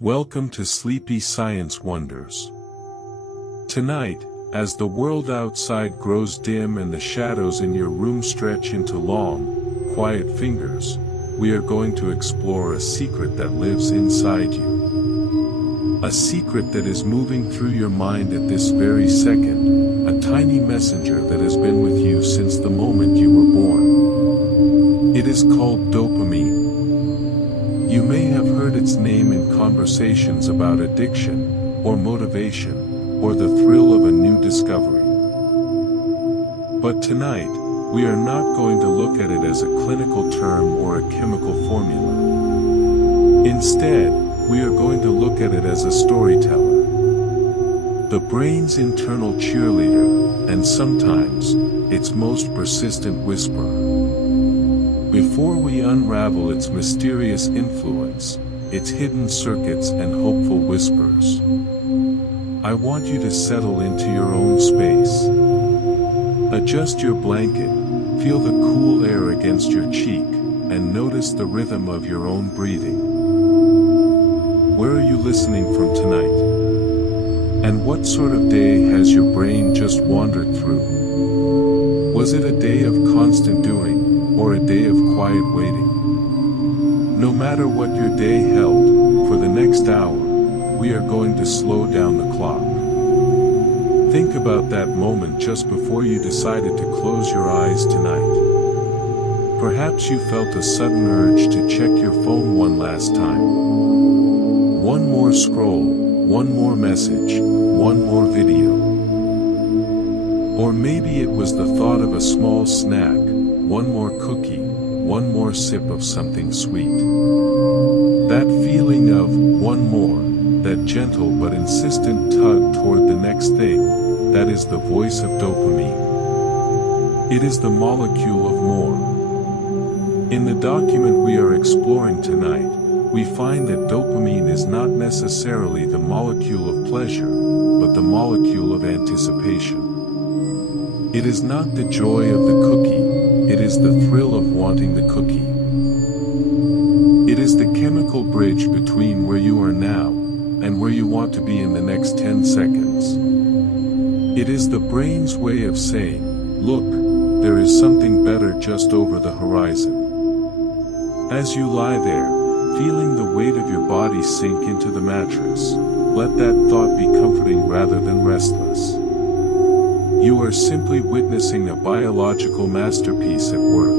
Welcome to Sleepy Science Wonders. Tonight, as the world outside grows dim and the shadows in your room stretch into long, quiet fingers, we are going to explore a secret that lives inside you. A secret that is moving through your mind at this very second, a tiny messenger that has been with you since the moment you were born. It is called dopamine. You may have heard its name in conversations about addiction, or motivation, or the thrill of a new discovery. But tonight, we are not going to look at it as a clinical term or a chemical formula. Instead, we are going to look at it as a storyteller. The brain's internal cheerleader, and sometimes, its most persistent whisperer. Before we unravel its mysterious influence, its hidden circuits and hopeful whispers, I want you to settle into your own space. Adjust your blanket, feel the cool air against your cheek, and notice the rhythm of your own breathing. Where are you listening from tonight? And what sort of day has your brain just wandered through? Was it a day of constant doing, or a day of quiet waiting? No matter what your day held, for the next hour, we are going to slow down the clock. Think about that moment just before you decided to close your eyes tonight. Perhaps you felt a sudden urge to check your phone one last time. One more scroll, one more message, one more video. Or maybe it was the thought of a small snack, one more cookie, one more sip of something sweet. That feeling of one more, that gentle but insistent tug toward the next thing, that is the voice of dopamine. It is the molecule of more. In the document we are exploring tonight, we find that dopamine is not necessarily the molecule of pleasure, but the molecule of anticipation. It is not the joy of the cookie, it is the thrill of wanting the cookie. It is the chemical bridge between where you are now, and where you want to be in the next 10 seconds. It is the brain's way of saying, look, there is something better just over the horizon. As you lie there, feeling the weight of your body sink into the mattress, let that thought be comforting rather than restless. You are simply witnessing a biological masterpiece at work.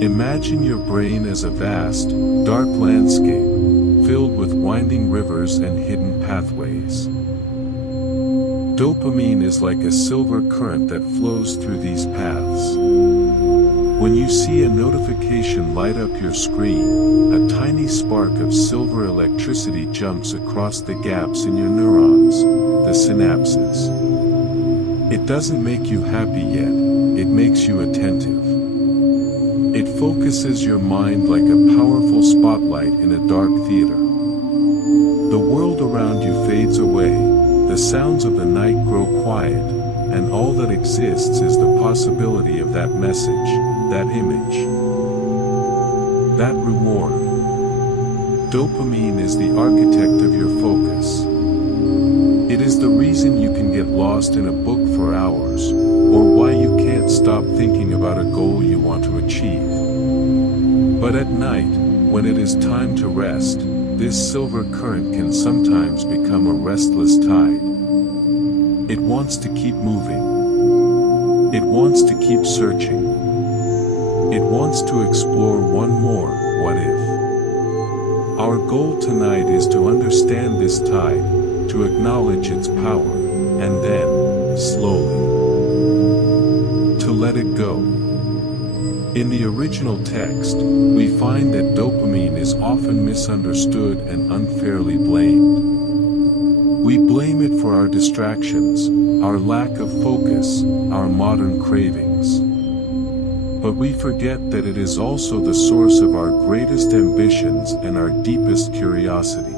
Imagine your brain as a vast, dark landscape, filled with winding rivers and hidden pathways. Dopamine is like a silver current that flows through these paths. When you see a notification light up your screen, a tiny spark of silver electricity jumps across the gaps in your neurons, the synapses. It doesn't make you happy yet, it makes you attentive. It focuses your mind like a powerful spotlight in a dark theater. The world around you fades away, the sounds of the night grow quiet, and all that exists is the possibility of that message, that image, that reward. Dopamine is the architect of your focus. It is the reason you can get lost in a book for hours, or why you can't stop thinking about a goal you want to achieve. But at night, when it is time to rest, this silver current can sometimes become a restless tide. It wants to keep moving. It wants to keep searching. It wants to explore one more what if. Our goal tonight is to understand this tide, to acknowledge its power, and then, slowly, to let it go. In the original text, we find that dopamine is often misunderstood and unfairly blamed. We blame it for our distractions, our lack of focus, our modern cravings. But we forget that it is also the source of our greatest ambitions and our deepest curiosity.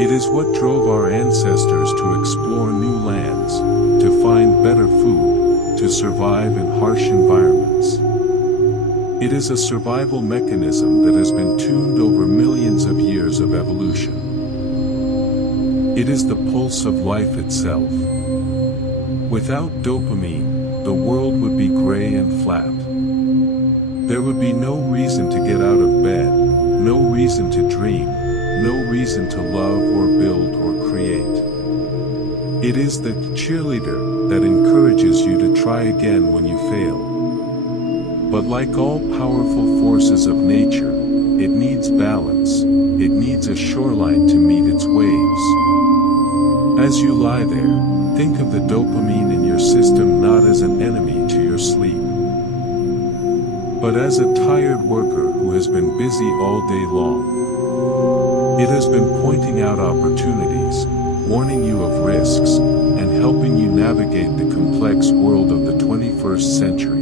It is what drove our ancestors to explore new lands, to find better food, to survive in harsh environments. It is a survival mechanism that has been tuned over millions of years of evolution. It is the pulse of life itself. Without dopamine, the world would be gray and flat. There would be no reason to get out of bed, no reason to dream, no reason to love or build or create. It is the cheerleader that encourages you to try again when you fail. But like all powerful forces of nature, it needs balance, it needs a shoreline to meet its waves. As you lie there, think of the dopamine in your system not as an enemy to your sleep, but as a tired worker who has been busy all day long. It has been pointing out opportunities, warning you of risks, and helping you navigate the complex world of the 21st century.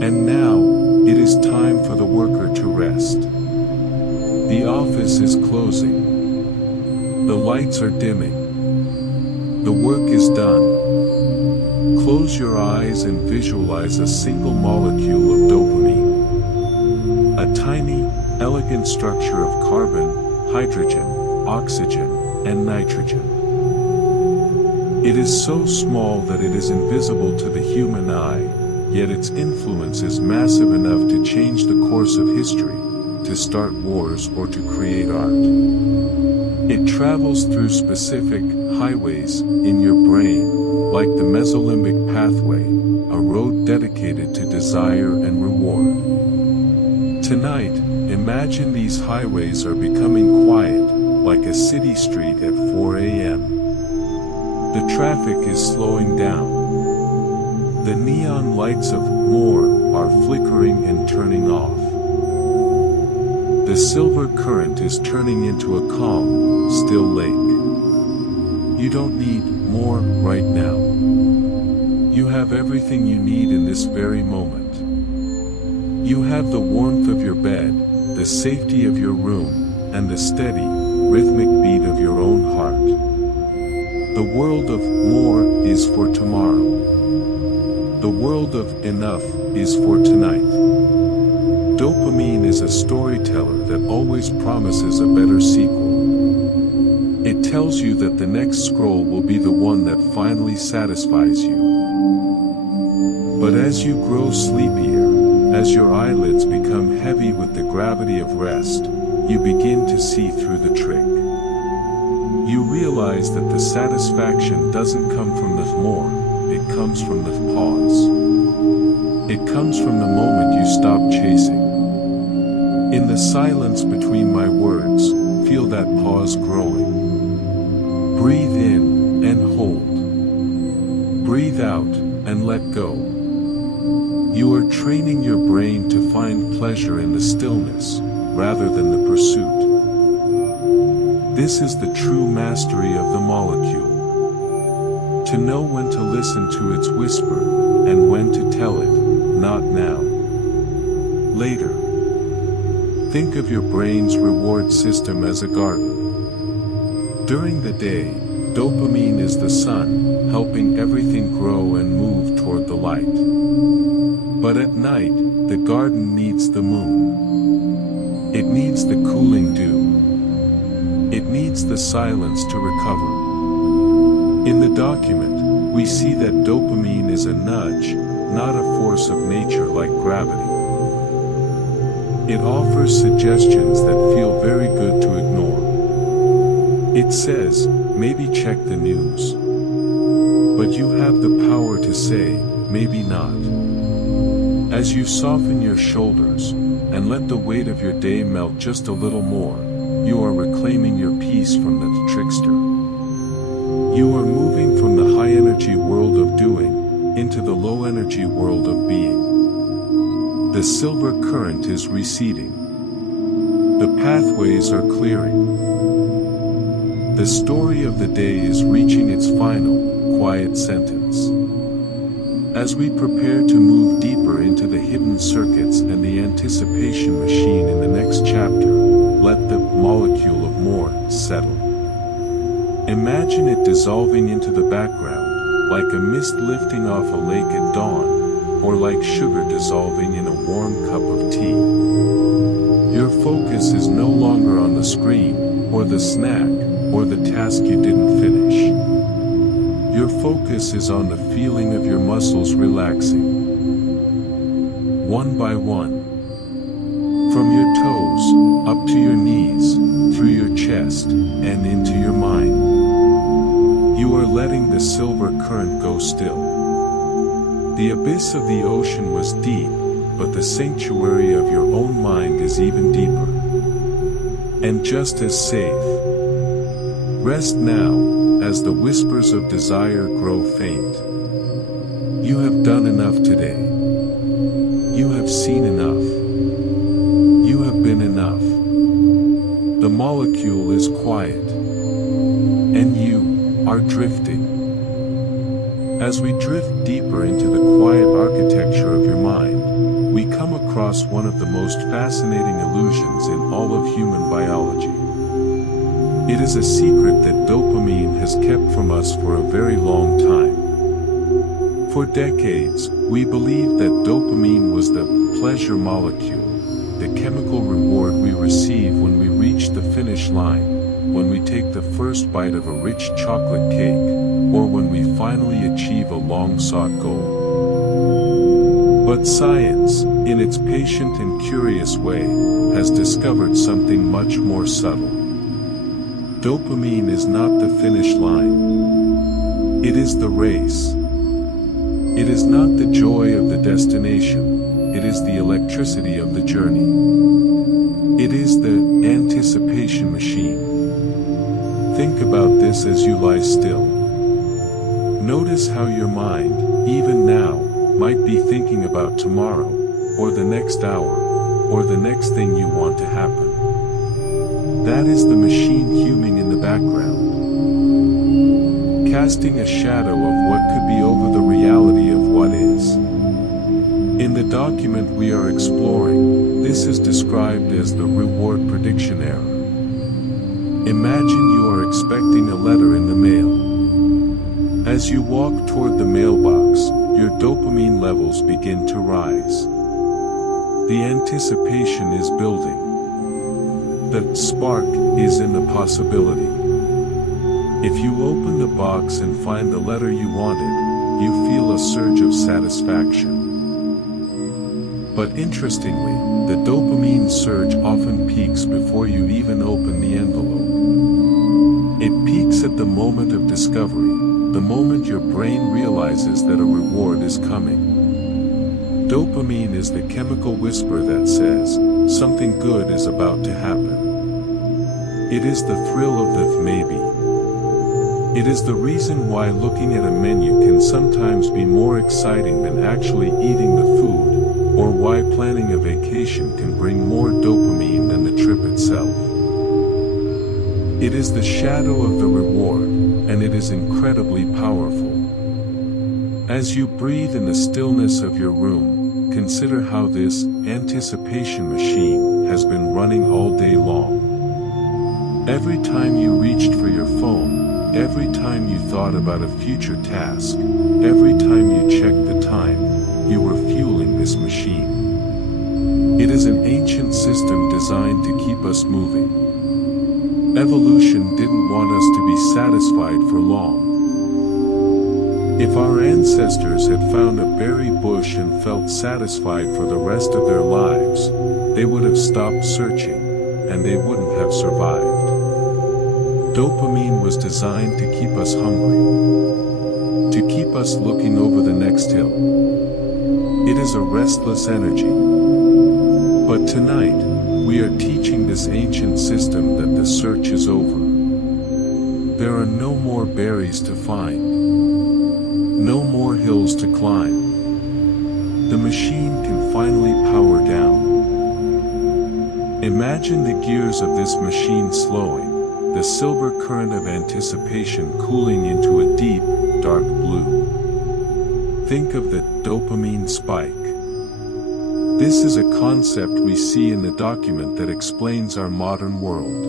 And now, it is time for the worker to rest. The office is closing. The lights are dimming. The work is done. Close your eyes and visualize a single molecule of dopamine. A tiny, elegant structure of carbon, hydrogen, oxygen, and nitrogen. It is so small that it is invisible to the human eye, yet its influence is massive enough to change the course of history, to start wars or to create art. It travels through specific highways in your brain, like the mesolimbic pathway, a road dedicated to desire and reward. Tonight, imagine these highways are becoming quiet, like a city street at 4 a.m. The traffic is slowing down. The neon lights of more are flickering and turning off. The silver current is turning into a calm, still lake. You don't need more right now. You have everything you need in this very moment. You have the warmth of your bed, the safety of your room, and the steady, rhythmic beat of your own heart. The world of more is for tomorrow. The world of enough is for tonight. Dopamine is a storyteller that always promises a better sequel. It tells you that the next scroll will be the one that finally satisfies you. But as you grow sleepier, as your eyelids become heavy with the gravity of rest, you begin to see through the trick. You realize that the satisfaction doesn't come from the more. It comes from the pause. It comes from the moment you stop chasing. In the silence between my words, feel that pause growing. Breathe in and hold. Breathe out and let go. You are training your brain to find pleasure in the stillness, rather than the pursuit. This is the true mastery of the molecule. To know when to listen to its whisper, and when to tell it, not now. Later. Think of your brain's reward system as a garden. During the day, dopamine is the sun, helping everything grow and move toward the light. But at night, the garden needs the moon. It needs the cooling dew. It needs the silence to recover. In the document, we see that dopamine is a nudge, not a force of nature like gravity. It offers suggestions that feel very good to ignore. It says, maybe check the news. But you have the power to say, maybe not. As you soften your shoulders, and let the weight of your day melt just a little more, you are reclaiming your peace from the trickster. You are moving from the high-energy world of doing, into the low-energy world of being. The silver current is receding. The pathways are clearing. The story of the day is reaching its final, quiet sentence. As we prepare to move deeper into the hidden circuits and the anticipation machine in the next chapter, let the molecule of more settle. Imagine it dissolving into the background, like a mist lifting off a lake at dawn, or like sugar dissolving in a warm cup of tea. Your focus is no longer on the screen, or the snack, or the task you didn't finish. Your focus is on the feeling of your muscles relaxing. One by one. From your toes, up to your knees, through your chest, and into your mind. You are letting the silver current go still. The abyss of the ocean was deep, but the sanctuary of your own mind is even deeper. And just as safe. Rest now, as the whispers of desire grow faint. You have done enough today. You have seen enough. You have been enough. The molecule is quiet. And you are drifting. As we drift deeper into the quiet architecture of your mind, we come across one of the most fascinating illusions in all of human biology. It is a secret that dopamine has kept from us for a very long time. For decades, we believed that dopamine was the pleasure molecule, the chemical reward we receive when we reach the finish line, when we take the first bite of a rich chocolate cake, or when we finally achieve a long-sought goal. But science, in its patient and curious way, has discovered something much more subtle. Dopamine is not the finish line. It is the race. It is not the joy of the destination, it is the electricity of the journey. It is the anticipation machine. Think about this as you lie still. Notice how your mind, even now, might be thinking about tomorrow, or the next hour, or the next thing you want to happen. That is the machine humming in the background, casting a shadow of what could be over the reality of what is. In the document we are exploring, this is described as the reward prediction error. Imagine you are expecting a letter in the mail. As you walk toward the mailbox, your dopamine levels begin to rise. The anticipation is building. The spark is in the possibility. If you open the box and find the letter you wanted, you feel a surge of satisfaction. But interestingly, the dopamine surge often peaks before you even open the envelope. It peaks at the moment of discovery, the moment your brain realizes that a reward is coming. Dopamine is the chemical whisper that says, something good is about to happen. It is the thrill of the maybe. It is the reason why looking at a menu can sometimes be more exciting than actually eating the food, or why planning a vacation can bring more dopamine than the trip itself. It is the shadow of the reward, and it is incredibly powerful. As you breathe in the stillness of your room, consider how this anticipation machine has been running all day long. Every time you reached for your phone, every time you thought about a future task, every time you checked the time, you were fueling this machine. It is an ancient system designed to keep us moving. Evolution didn't want us to be satisfied for long. If our ancestors had found a berry bush and felt satisfied for the rest of their lives, they would have stopped searching, and they wouldn't have survived. Dopamine was designed to keep us hungry, to keep us looking over the next hill. It is a restless energy. But tonight, we are teaching this ancient system that the search is over. There are no more berries to find. No more hills to climb. The machine can finally power down. Imagine the gears of this machine slowing, the silver current of anticipation cooling into a deep, dark blue. Think of the dopamine spike. This is a concept we see in the document that explains our modern world.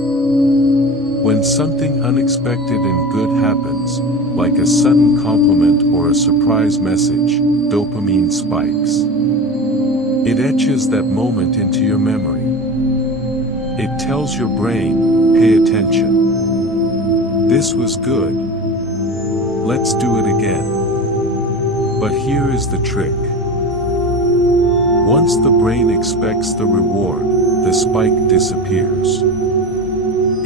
When something unexpected and good happens, like a sudden compliment or a surprise message, dopamine spikes. It etches that moment into your memory. It tells your brain, pay attention. This was good. Let's do it again. But here is the trick. Once the brain expects the reward, the spike disappears.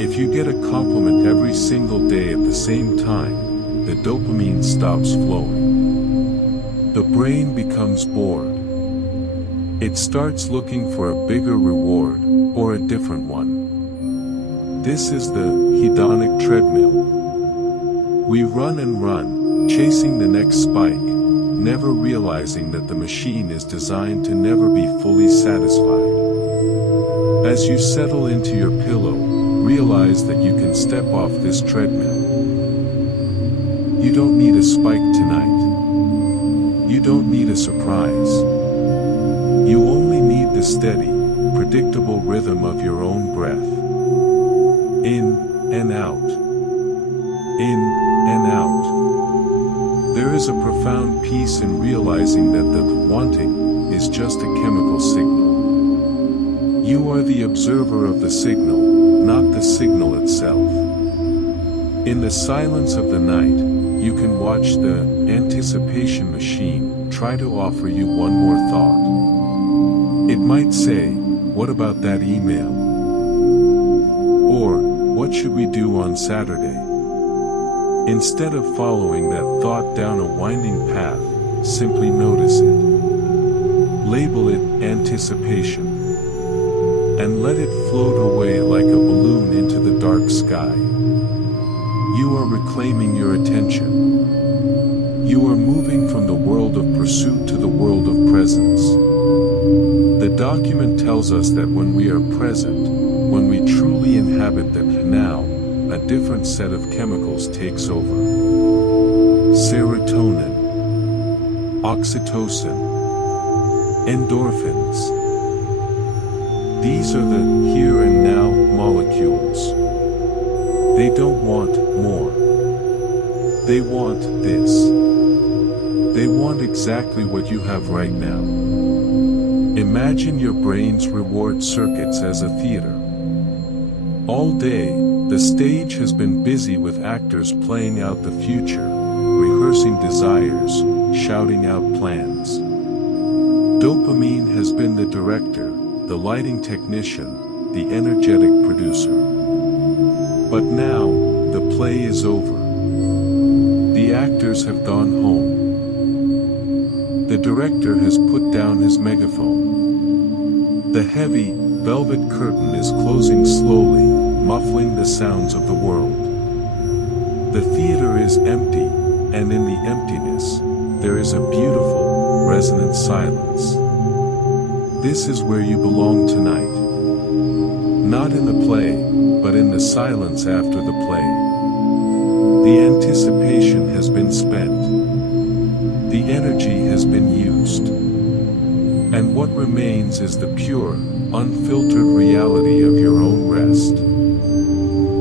If you get a compliment every single day at the same time, the dopamine stops flowing. The brain becomes bored. It starts looking for a bigger reward, or a different one. This is the hedonic treadmill. We run and run, chasing the next spike, never realizing that the machine is designed to never be fully satisfied. As you settle into your pillow, realize that you can step off this treadmill. You don't need a spike tonight. You don't need a surprise. You only need the steady, predictable rhythm of your own breath. In and out. In and out. There is a profound peace in realizing that the wanting is just a chemical signal. You are the observer of the signal, not the signal itself. In the silence of the night, you can watch the anticipation machine try to offer you one more thought. It might say, "What about that email?" Or, "What should we do on Saturday?" Instead of following that thought down a winding path, simply notice it. Label it anticipation. And let it float away like a balloon into the dark sky. You are reclaiming your attention. You are moving from the world of pursuit to the world of presence. The document tells us that when we are present, when we truly inhabit the now, a different set of chemicals takes over. Serotonin, oxytocin, endorphins. These are the here and now molecules. They don't want more. They want this. They want exactly what you have right now. Imagine your brain's reward circuits as a theater. All day, the stage has been busy with actors playing out the future, rehearsing desires, shouting out plans. Dopamine has been the director, the lighting technician, the energetic producer. But now, the play is over. The actors have gone home. The director has put down his megaphone. The heavy, velvet curtain is closing slowly, muffling the sounds of the world. The theater is empty, and in the emptiness, there is a beautiful, resonant silence. This is where you belong tonight. Not in the play, but in the silence after the play. The anticipation has been spent. The energy has been used. And what remains is the pure, unfiltered reality of your own rest.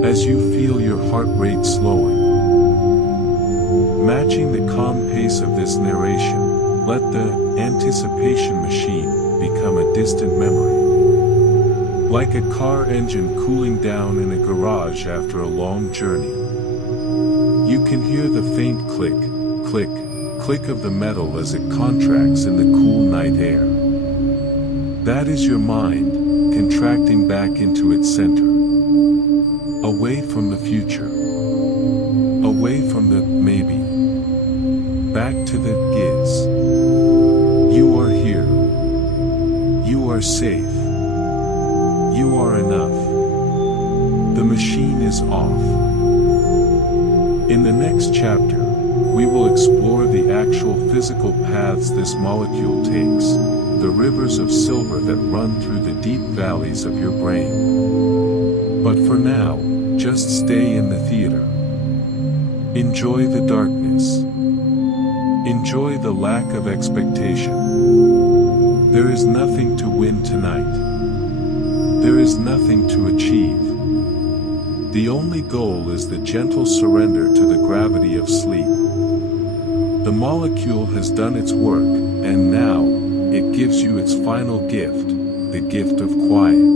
As you feel your heart rate slowing, matching the calm pace of this narration, let the anticipation machine become a distant memory. Like a car engine cooling down in a garage after a long journey. You can hear the faint click, click, click of the metal as it contracts in the cool night air. That is your mind, contracting back into its center. Away from the future. Away from the maybe. Back to the is. You are here. You are safe. You are enough. The machine is off. In the next chapter, we will explore the actual physical paths this molecule takes, the rivers of silver that run through the deep valleys of your brain. But for now, just stay in the theater. Enjoy the darkness. Enjoy the lack of expectation. There is nothing to win tonight. There is nothing to achieve. The only goal is the gentle surrender to the gravity of sleep. The molecule has done its work, and now, it gives you its final gift, the gift of quiet.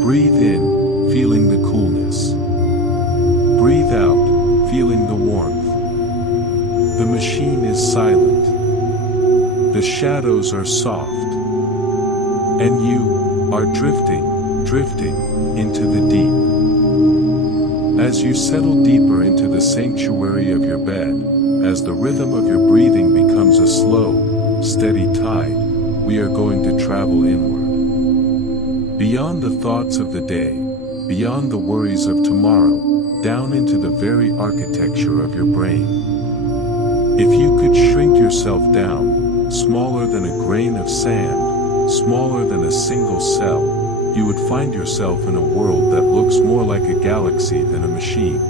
Breathe in, feeling the coolness. Breathe out, feeling the warmth. The machine is silent. The shadows are soft. And you are drifting into the deep. As you settle deeper into the sanctuary of your bed, as the rhythm of your breathing becomes a slow, steady tide, we are going to travel inward. Beyond the thoughts of the day, beyond the worries of tomorrow, down into the very architecture of your brain. If you could shrink yourself down, smaller than a grain of sand, smaller than a single cell, you would find yourself in a world that looks more like a galaxy than a machine.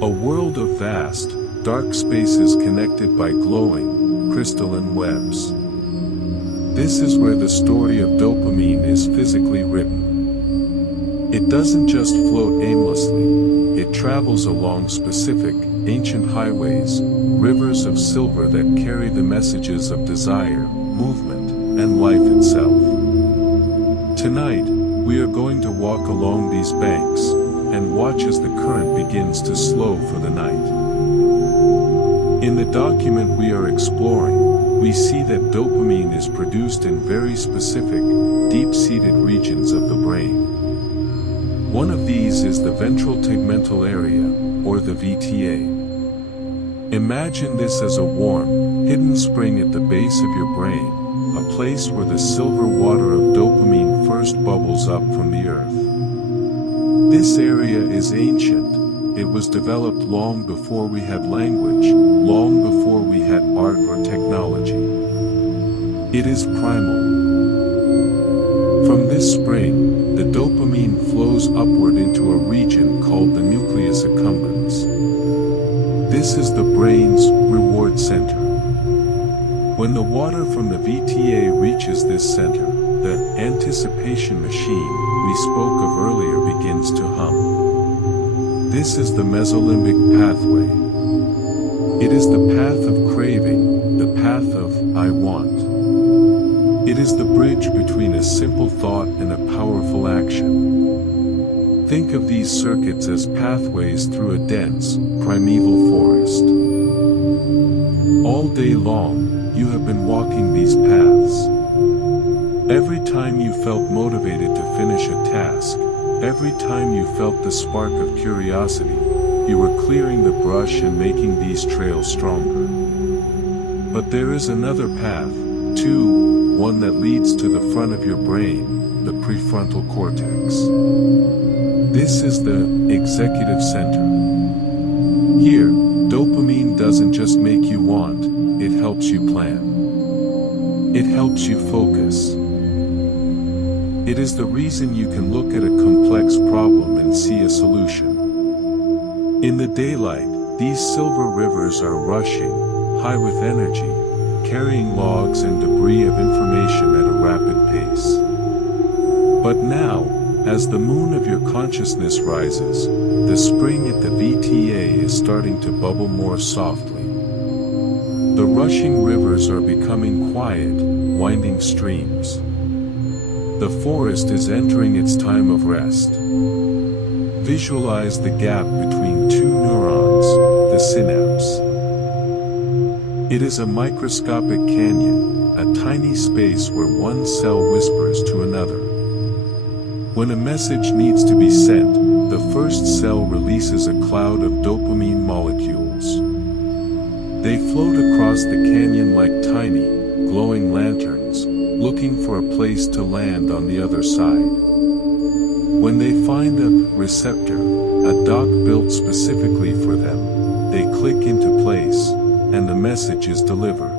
A world of vast, dark spaces connected by glowing, crystalline webs. This is where the story of dopamine is physically written. It doesn't just float aimlessly, it travels along specific, ancient highways, rivers of silver that carry the messages of desire, movement, and life itself. Tonight, we are going to walk along these banks, and watch as the current begins to slow for the night. In the document we are exploring, we see that dopamine is produced in very specific, deep-seated regions of the brain. One of these is the ventral tegmental area, or the VTA. Imagine this as a warm, hidden spring at the base of your brain, a place where the silver water of dopamine first bubbles up from the earth. This area is ancient. It was developed long before we had language, long before we had art or technology. It is primal. From this spring, the dopamine flows upward into a region called the nucleus accumbens. This is the brain's reward center. When the water from the VTA reaches this center, the anticipation machine we spoke of earlier begins to hum. This is the mesolimbic pathway. It is the path of craving, the path of I want. It is the bridge between a simple thought and a powerful action. Think of these circuits as pathways through a dense, primeval forest. All day long, you have been walking these paths. Every time you felt motivated to finish a task, every time you felt the spark of curiosity, you were clearing the brush and making these trails stronger. But there is another path, too, one that leads to the front of your brain, the prefrontal cortex. This is the executive center. Here, dopamine doesn't just make you want, it helps you plan. It helps you focus. It is the reason you can look at a complex problem and see a solution. In the daylight, these silver rivers are rushing, high with energy, carrying logs and debris of information at a rapid pace. But now, as the moon of your consciousness rises, the spring at the VTA is starting to bubble more softly. The rushing rivers are becoming quiet, winding streams. The forest is entering its time of rest. Visualize the gap between two neurons, the synapse. It is a microscopic canyon, a tiny space where one cell whispers to another. When a message needs to be sent, the first cell releases a cloud of dopamine molecules. They float across the canyon like tiny, glowing lanterns, looking for a place to land on the other side. When they find a receptor, a dock built specifically for them, they click into place, and the message is delivered.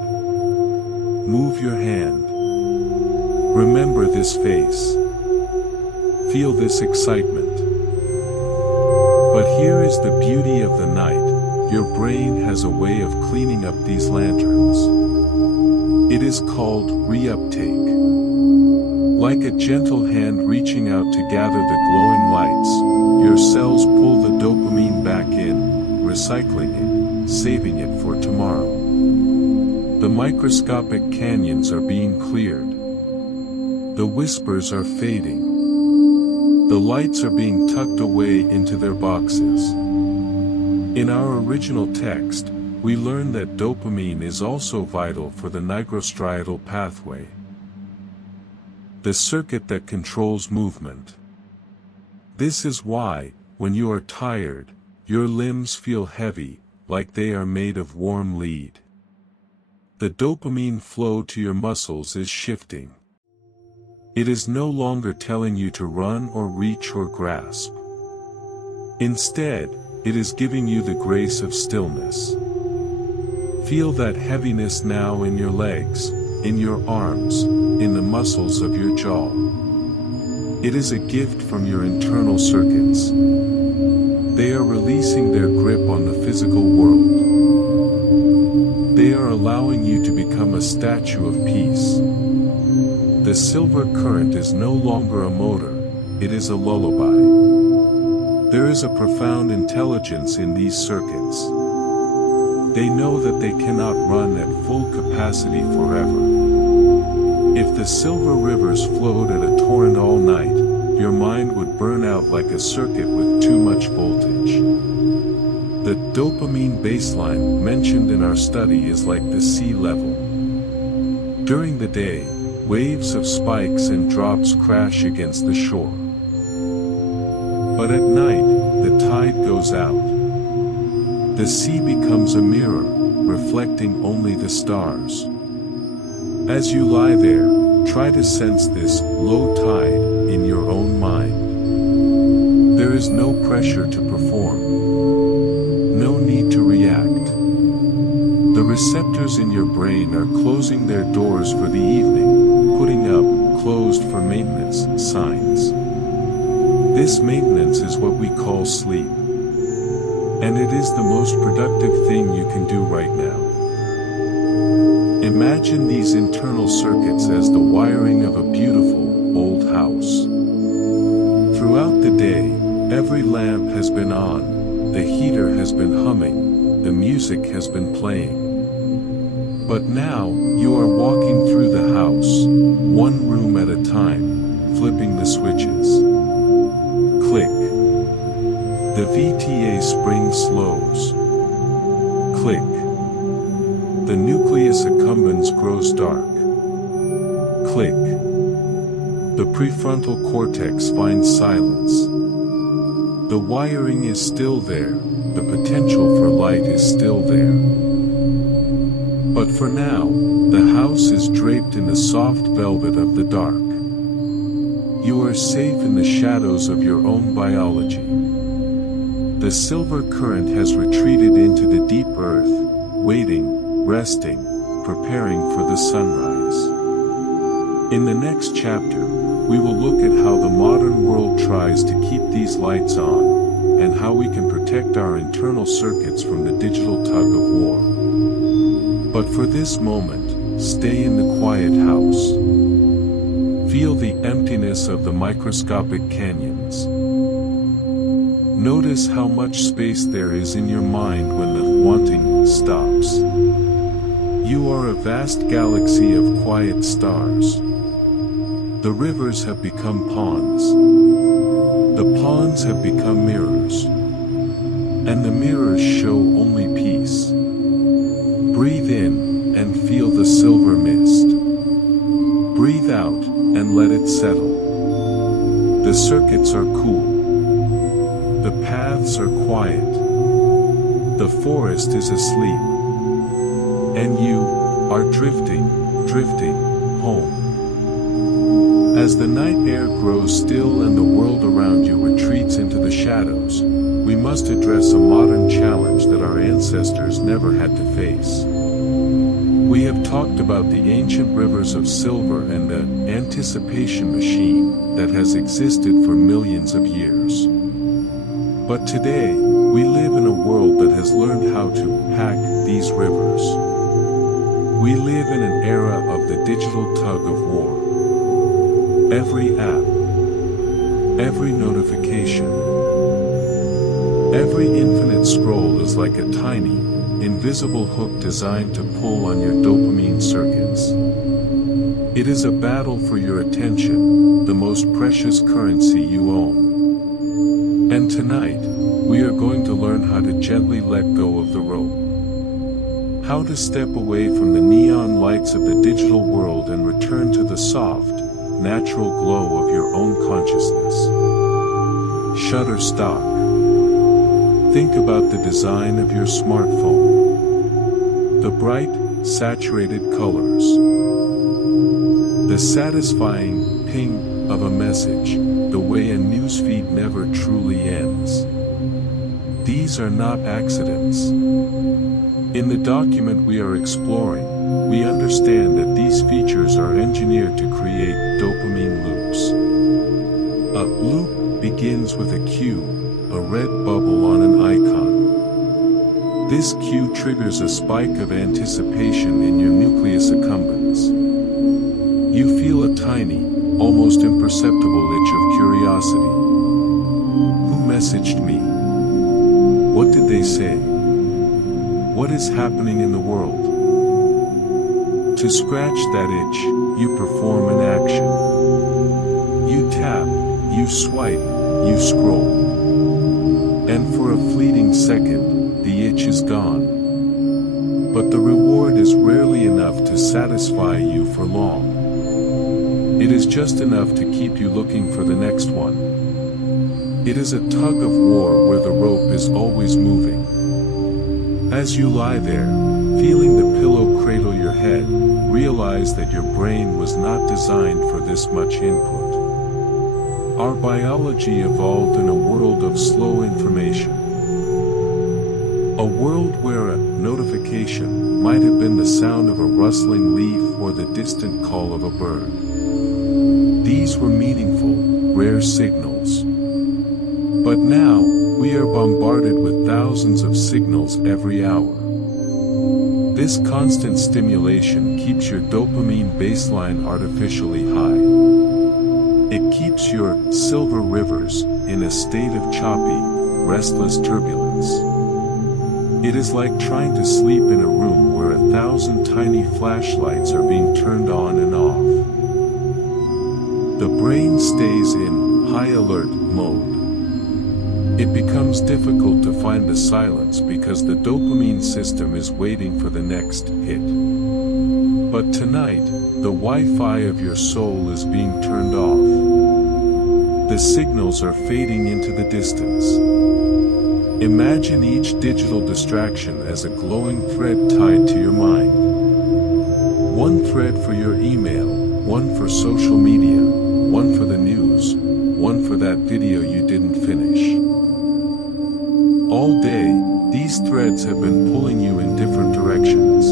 Move your hand. Remember this face. Feel this excitement. But here is the beauty of the night. Your brain has a way of cleaning up these lanterns. It is called reuptake. Like a gentle hand reaching out to gather the glowing lights, your cells pull the dopamine back in, recycling it, saving it for tomorrow. The The microscopic canyons are being cleared. The whispers are fading. The lights are being tucked away into their boxes. In our original text, we learn that dopamine is also vital for the nigrostriatal pathway, the circuit that controls movement. This is why, when you are tired, your limbs feel heavy, like they are made of warm lead. The dopamine flow to your muscles is shifting. It is no longer telling you to run or reach or grasp. Instead, it is giving you the grace of stillness. Feel that heaviness now in your legs, in your arms, in the muscles of your jaw. It is a gift from your internal circuits. They are releasing their grip on the physical world. They are allowing you to become a statue of peace. The silver current is no longer a motor, it is a lullaby. There is a profound intelligence in these circuits. They know that they cannot run at full capacity forever. If the silver rivers flowed at a torrent all night, your mind would burn out like a circuit with too much voltage. The dopamine baseline mentioned in our study is like the sea level. During the day, waves of spikes and drops crash against the shore. But at night, the tide goes out. The sea becomes a mirror, reflecting only the stars. As you lie there, try to sense this low tide in your own mind. There is no pressure to perform. No need to react. The receptors in your brain are closing their doors for the evening, putting up "closed for maintenance" signs. This maintenance is what we call sleep. And it is the most productive thing you can do right now. Imagine these internal circuits as the wiring of a beautiful, old house. Throughout the day, every lamp has been on, the heater has been humming, the music has been playing. But now, you are walking through the house, one room at a time, flipping the switches. Click. The VTA spring slows. Click. The nucleus accumbens grows dark. Click. The prefrontal cortex finds silence. The wiring is still there, the potential for light is still there. But for now, the house is draped in the soft velvet of the dark. You are safe in the shadows of your own biology. The silver current has retreated into the deep earth, waiting, resting, preparing for the sunrise. In the next chapter, we will look at how the modern world tries to keep these lights on, and how we can protect our internal circuits from the digital tug of war. But for this moment, stay in the quiet house. Feel the emptiness of the microscopic canyons. Notice how much space there is in your mind when the wanting stops. You are a vast galaxy of quiet stars. The rivers have become ponds. The ponds have become mirrors. And the mirrors show only peace. Breathe in and feel the silver mist. Breathe out and let it settle. The circuits are cool. The paths are quiet. The forest is asleep. And you are drifting home. As the night air grows still and the world around you retreats into the shadows, we must address a modern challenge that our ancestors never had to face. We have talked about the ancient rivers of silver and the anticipation machine that has existed for millions of years. But today, we live in a world that has learned how to hack these rivers. We live in an era of the digital tug of war. Every app, every notification, every infinite scroll is like a tiny, invisible hook designed to pull on your dopamine circuits. It is a battle for your attention, the most precious currency you own. And tonight, we are going to learn how to gently let go of the rope. How to step away from the neon lights of the digital world and return to the soft, natural glow of your own consciousness. Shutterstock. Think about the design of your smartphone. The bright, saturated colors. The satisfying ping of a message, the way a newsfeed never truly ends. These are not accidents. In the document we are exploring, we understand that these features are engineered to create dopamine loops. A loop begins with a cue, a red bubble on an icon. This cue triggers a spike of anticipation in your nucleus accumbens. You feel a tiny, almost imperceptible itch of curiosity. Who messaged me? What did they say? What is happening in the world? To scratch that itch, you perform an action. You tap, you swipe, you scroll. And for a fleeting second, the itch is gone. But the reward is rarely enough to satisfy you for long. It is just enough to keep you looking for the next one. It is a tug of war where the rope is always moving. As you lie there, feeling the pillow cradle your head, realize that your brain was not designed for this much input. Our biology evolved in a world of slow information. A world where a notification might have been the sound of a rustling leaf or the distant call of a bird. These were meaningful, rare signals. But now, we are bombarded with thousands of signals every hour. This constant stimulation keeps your dopamine baseline artificially high. It keeps your silver rivers in a state of choppy, restless turbulence. It is like trying to sleep in a room where 1,000 tiny flashlights are being turned on and off. The brain stays in high alert mode. It becomes difficult to find the silence because the dopamine system is waiting for the next hit. But tonight, the Wi-Fi of your soul is being turned off. The signals are fading into the distance. Imagine each digital distraction as a glowing thread tied to your mind. One thread for your email, one for social media, one for the news, one for that video you didn't finish. All day, these threads have been pulling you in different directions.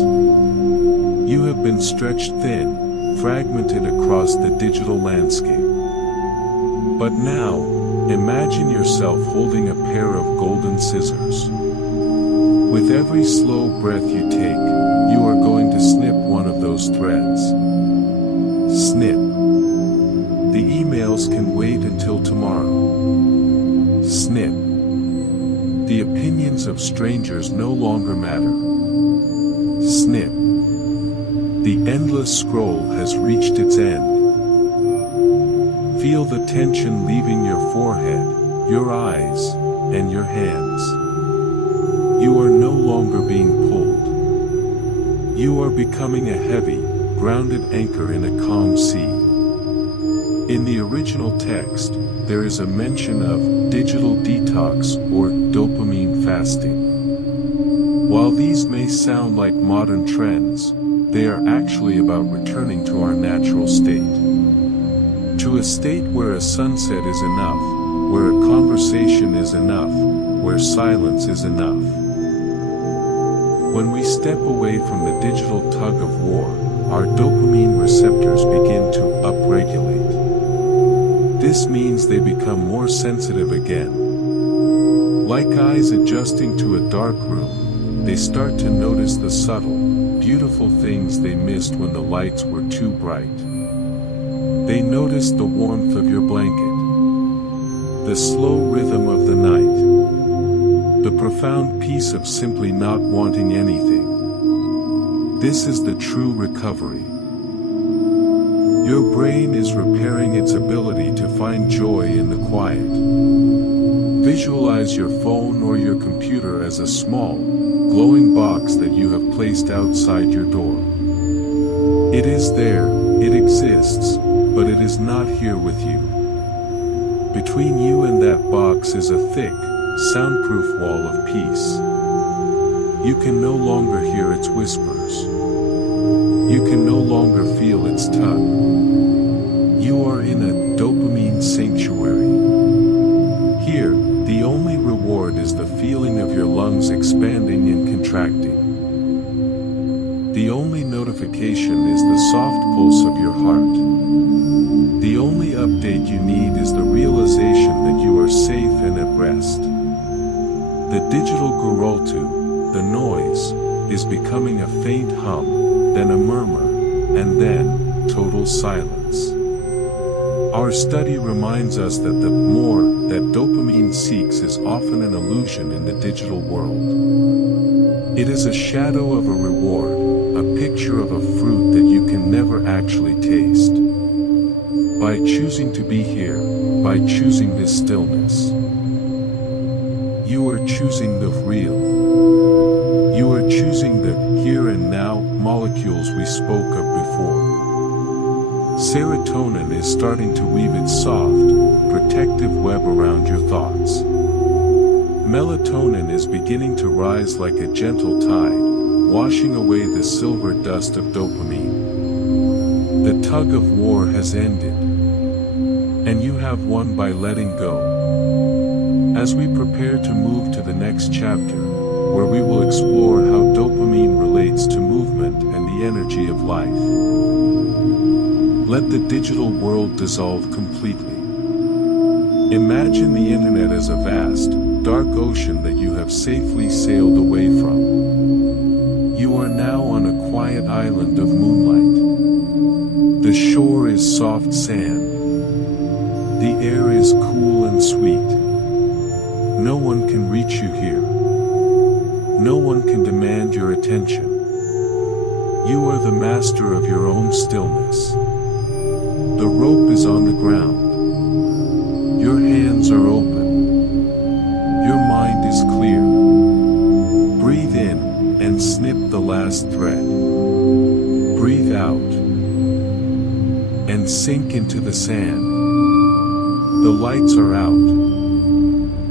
You have been stretched thin, fragmented across the digital landscape. But now, imagine yourself holding a pair of golden scissors. With every slow breath you take, you are going to snip one of those threads. Snip. The emails can wait until tomorrow. Snip. The opinions of strangers no longer matter. Snip. The endless scroll has reached its end. Feel the tension leaving your forehead, your eyes, and your hands. You are no longer being pulled. You are becoming a heavy, grounded anchor in a calm sea. In the original text, there is a mention of digital detox or dopamine fasting. While these may sound like modern trends, they are actually about returning to our natural state. To a state where a sunset is enough, where a conversation is enough, where silence is enough. When we step away from the digital tug of war, our dopamine receptors begin to upregulate. This means they become more sensitive again. Like eyes adjusting to a dark room, they start to notice the subtle, beautiful things they missed when the lights were too bright. They notice the warmth of your blanket, the slow rhythm of the night, The profound peace of simply not wanting anything. This is the true recovery. Your brain is repairing its ability to find joy in the quiet. Visualize your phone or your computer as a small, glowing box that you have placed outside your door. It is there, it exists, but it is not here with you. Between you and that box is a thick, soundproof wall of peace. You can no longer hear its whispers. You can no longer feel its tug. You are in a dopamine sanctuary. Here, the only reward is the feeling of your lungs expanding and contracting. The only notification is the soft pulse of your heart. The only update you need is the realization that you are safe and at rest. The digital gurultu, the noise, is becoming a faint hum, then a murmur, and then total silence. Our study reminds us that the more that dopamine seeks is often an illusion in the digital world. It is a shadow of a reward, a picture of a fruit that you can never actually taste. By choosing to be here, by choosing this stillness, you are choosing the real. You are choosing the here and now molecules we spoke of before. Serotonin is starting to weave its soft, protective web around your thoughts. Melatonin is beginning to rise like a gentle tide, washing away the silver dust of dopamine. The tug of war has ended, and you have won by letting go. As we prepare to move to the next chapter, where we will explore how dopamine relates to movement and the energy of life. Let the digital world dissolve completely. Imagine the internet as a vast, dark ocean that you have safely sailed away from. You are now on a quiet island of moonlight. The shore is soft sand. The air is cool and sweet. No one can reach you here. No one can demand your attention. You are the master of your own stillness. The rope is on the ground. Your hands are open. Your mind is clear. Breathe in and snip the last thread. Breathe out and sink into the sand. The lights are out.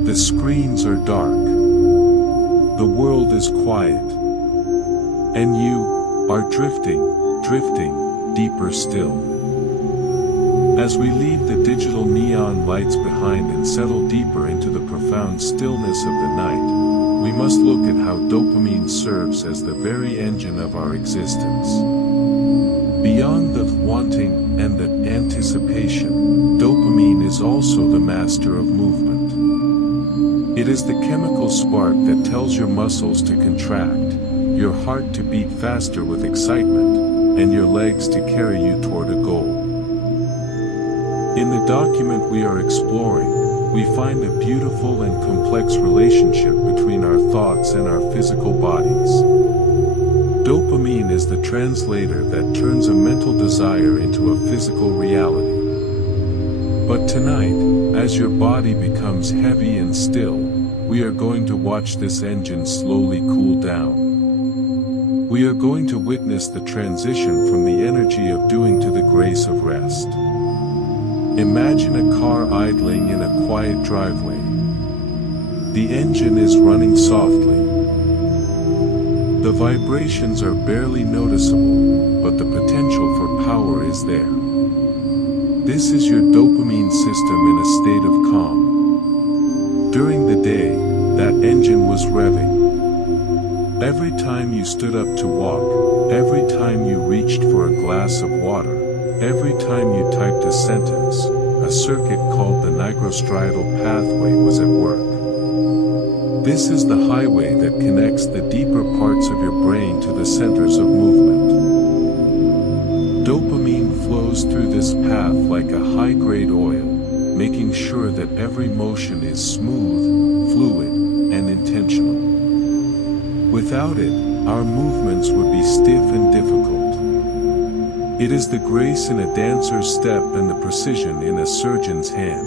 The screens are dark. The world is quiet. And you are drifting deeper still. As we leave the digital neon lights behind and settle deeper into the profound stillness of the night, we must look at how dopamine serves as the very engine of our existence. Beyond the wanting and the anticipation, dopamine is also the master of movement. It is the chemical spark that tells your muscles to contract, your heart to beat faster with excitement, and your legs to carry you toward a goal. In the document we are exploring, we find a beautiful and complex relationship between our thoughts and our physical bodies. Dopamine is the translator that turns a mental desire into a physical reality. But tonight, as your body becomes heavy and still, we are going to watch this engine slowly cool down. We are going to witness the transition from the energy of doing to the grace of rest. Imagine a car idling in a quiet driveway. The engine is running softly. The vibrations are barely noticeable, but the potential for power is there. This is your dopamine system in a state of calm. During the day, that engine was revving. Every time you stood up to walk, every time you reached for a glass of water, every time you typed a sentence, a circuit called the nigrostriatal pathway was at work. This is the highway that connects the deeper parts of your brain to the centers of movement. Dopamine flows through this path like a high-grade oil, making sure that every motion is smooth, fluid, and intentional. Without it, our movements would be stiff and difficult. It is the grace in a dancer's step and the precision in a surgeon's hand.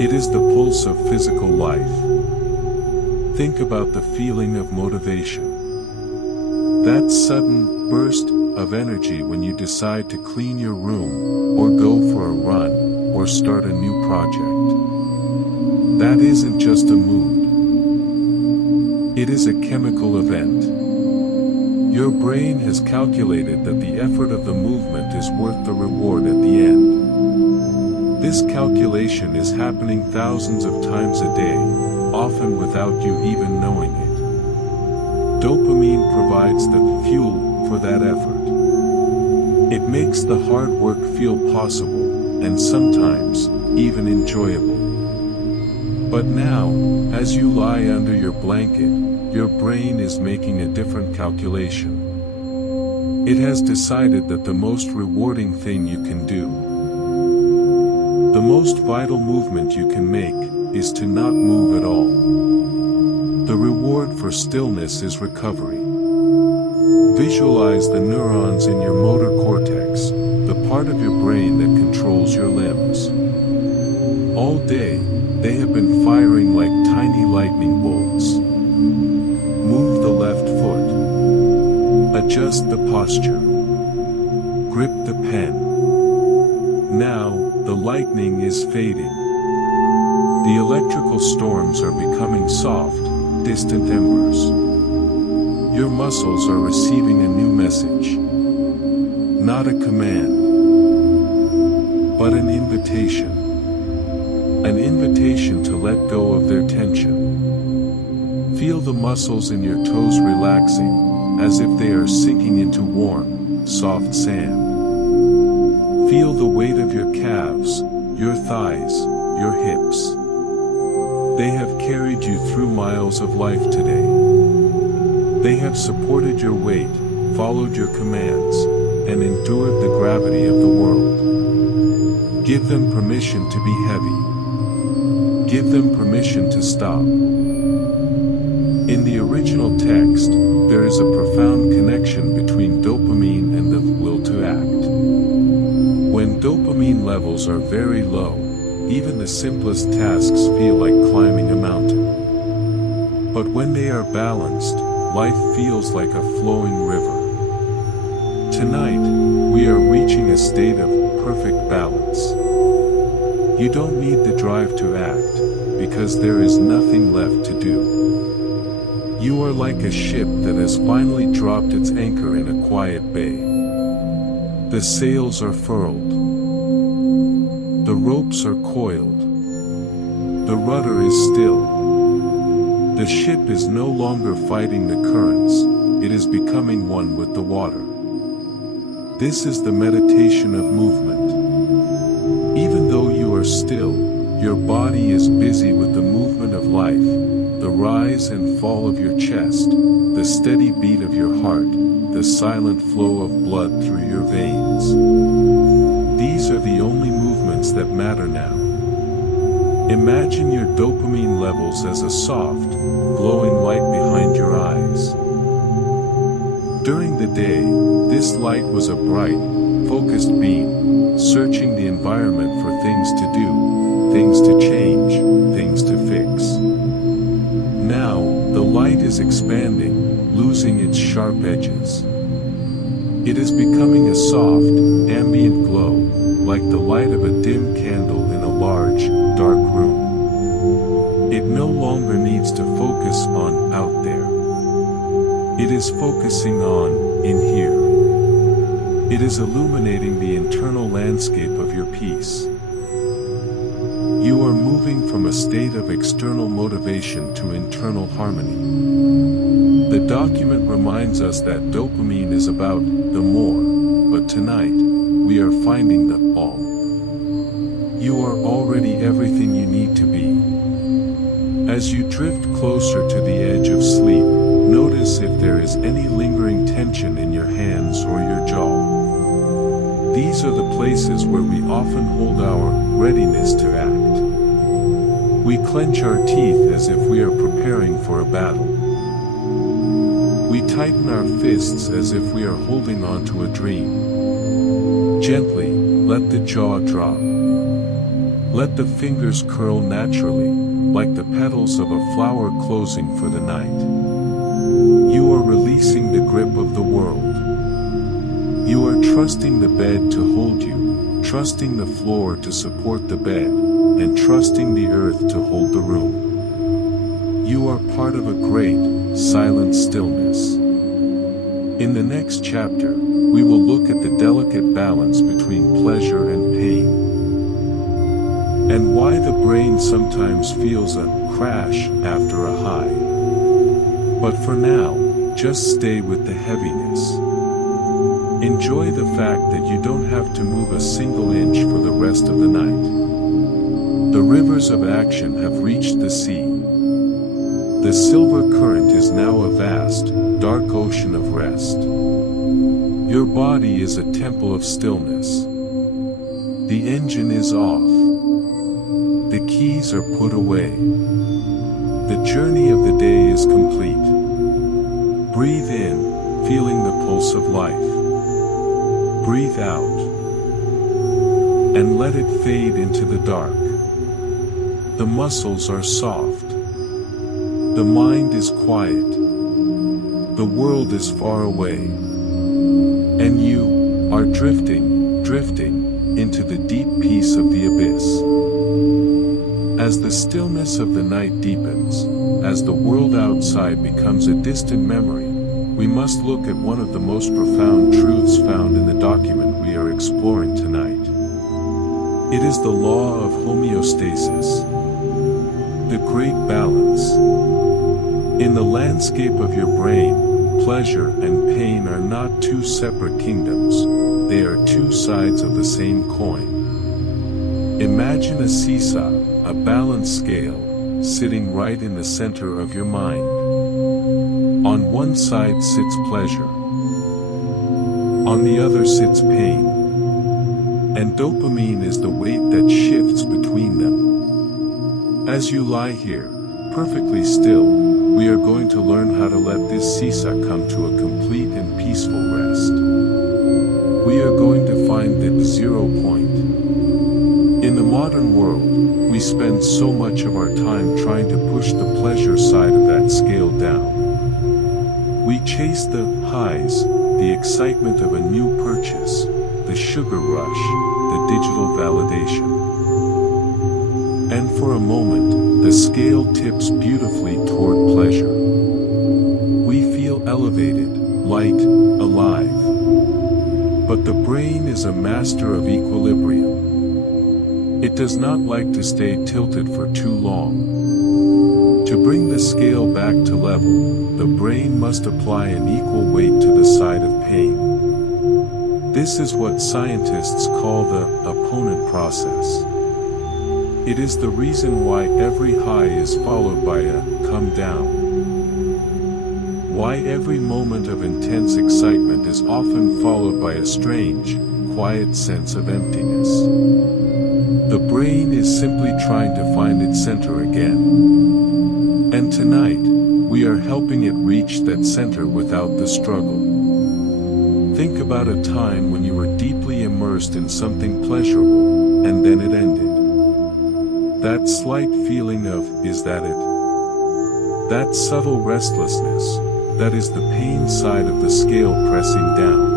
It is the pulse of physical life. Think about the feeling of motivation. That sudden burst of energy when you decide to clean your room, or go for a run, or start a new project. That isn't just a mood. It is a chemical event. Your brain has calculated that the effort of the movement is worth the reward at the end. This calculation is happening thousands of times a day, often without you even knowing it. Dopamine provides the fuel for that effort. It makes the hard work feel possible, and sometimes, even enjoyable. But now, as you lie under your blanket, your brain is making a different calculation. It has decided that the most rewarding thing you can do, the most vital movement you can make, is to not move at all. The reward for stillness is recovery. Visualize the neurons in your motor cortex, the part of your brain that controls your limbs. All day, they have been firing like tiny lightning bolts. Move the left foot. Adjust the posture. Grip the pen. Now, the lightning is fading. The electrical storms are becoming soft, distant embers. Your muscles are receiving a new message. Not a command, but an invitation. An invitation to let go of their tension. Feel the muscles in your toes relaxing, as if they are sinking into warm, soft sand. Feel the weight of your calves, your thighs, your hips. They have carried you through miles of life today. They have supported your weight, followed your commands, and endured the gravity of the world. Give them permission to be heavy. Give them permission to stop. In the original text, there is a profound connection between dopamine and the will to act. When dopamine levels are very low, even the simplest tasks feel like climbing a mountain. But when they are balanced, life feels like a flowing river. Tonight, we are reaching a state of perfect balance. You don't need the drive to act, because there is nothing left to do. You are like a ship that has finally dropped its anchor in a quiet bay. The sails are furled. The ropes are coiled. The rudder is still. The ship is no longer fighting the currents, it is becoming one with the water. This is the meditation of movement. Even though you are still, your body is busy with the movement of life, the rise and fall of your chest, the steady beat of your heart, the silent flow of blood through your veins. These are the only movements that matter now. Imagine your dopamine levels as a soft, glowing light behind your eyes. During the day, this light was a bright, focused beam, searching the environment for things to do, things to change, things to fix. Now, the light is expanding, losing its sharp edges. It is becoming a soft, ambient glow, like the light of a dim candle in a large, dark room. It no longer needs to focus on out there. It is focusing on in here. It is illuminating the internal landscape of your peace. You are moving from a state of external motivation to internal harmony. The document reminds us that dopamine is about the more, but tonight, we are finding the all. You are already everything you need to be. As you drift closer to the edge of sleep, notice if there is any lingering tension in your hands or your jaw. These are the places where we often hold our readiness to act. We clench our teeth as if we are preparing for a battle. We tighten our fists as if we are holding on to a dream. Gently, let the jaw drop. Let the fingers curl naturally, like the petals of a flower closing for the night. You are releasing the grip of the world. You are trusting the bed to hold you, trusting the floor to support the bed, and trusting the earth to hold the room. You are part of a great, silent stillness. In the next chapter, we will look at the delicate balance between pleasure and pain, and why the brain sometimes feels a crash after a high. But for now, just stay with the heaviness. Enjoy the fact that you don't have to move a single inch for the rest of the night. The rivers of action have reached the sea. The silver current is now a vast, dark ocean of rest. Your body is a temple of stillness. The engine is off. The keys are put away. The journey of the day is complete. Breathe in, feeling the pulse of life. Breathe out, and let it fade into the dark. The muscles are soft. The mind is quiet. The world is far away. And you are drifting, drifting, into the deep peace of the abyss. As the stillness of the night deepens, as the world outside becomes a distant memory, we must look at one of the most profound truths found in the document we are exploring tonight. It is the law of homeostasis, the great balance. In the landscape of your brain, pleasure and pain are not two separate kingdoms, they are two sides of the same coin. Imagine a seesaw, a balanced scale, sitting right in the center of your mind. On one side sits pleasure. On the other sits pain. And dopamine is the weight that shifts between them. As you lie here, perfectly still, we are going to learn how to let this seesaw come to a complete and peaceful rest. We are going to find the 0 point. In the modern world, we spend so much of our time trying to push the pleasure side of that scale down. We chase the highs, the excitement of a new purchase, the sugar rush, the digital validation. And for a moment, the scale tips beautifully toward pleasure. We feel elevated, light, alive. But the brain is a master of equilibrium. It does not like to stay tilted for too long. To bring the scale back to level, the brain must apply an equal weight to the side of pain. This is what scientists call the opponent process. It is the reason why every high is followed by a come down. Why every moment of intense excitement is often followed by a strange, quiet sense of emptiness. The brain is simply trying to find its center again. And tonight, we are helping it reach that center without the struggle. Think about a time when you were deeply immersed in something pleasurable, and then it ended. That slight feeling of, is that it? That subtle restlessness, that is the pain side of the scale pressing down.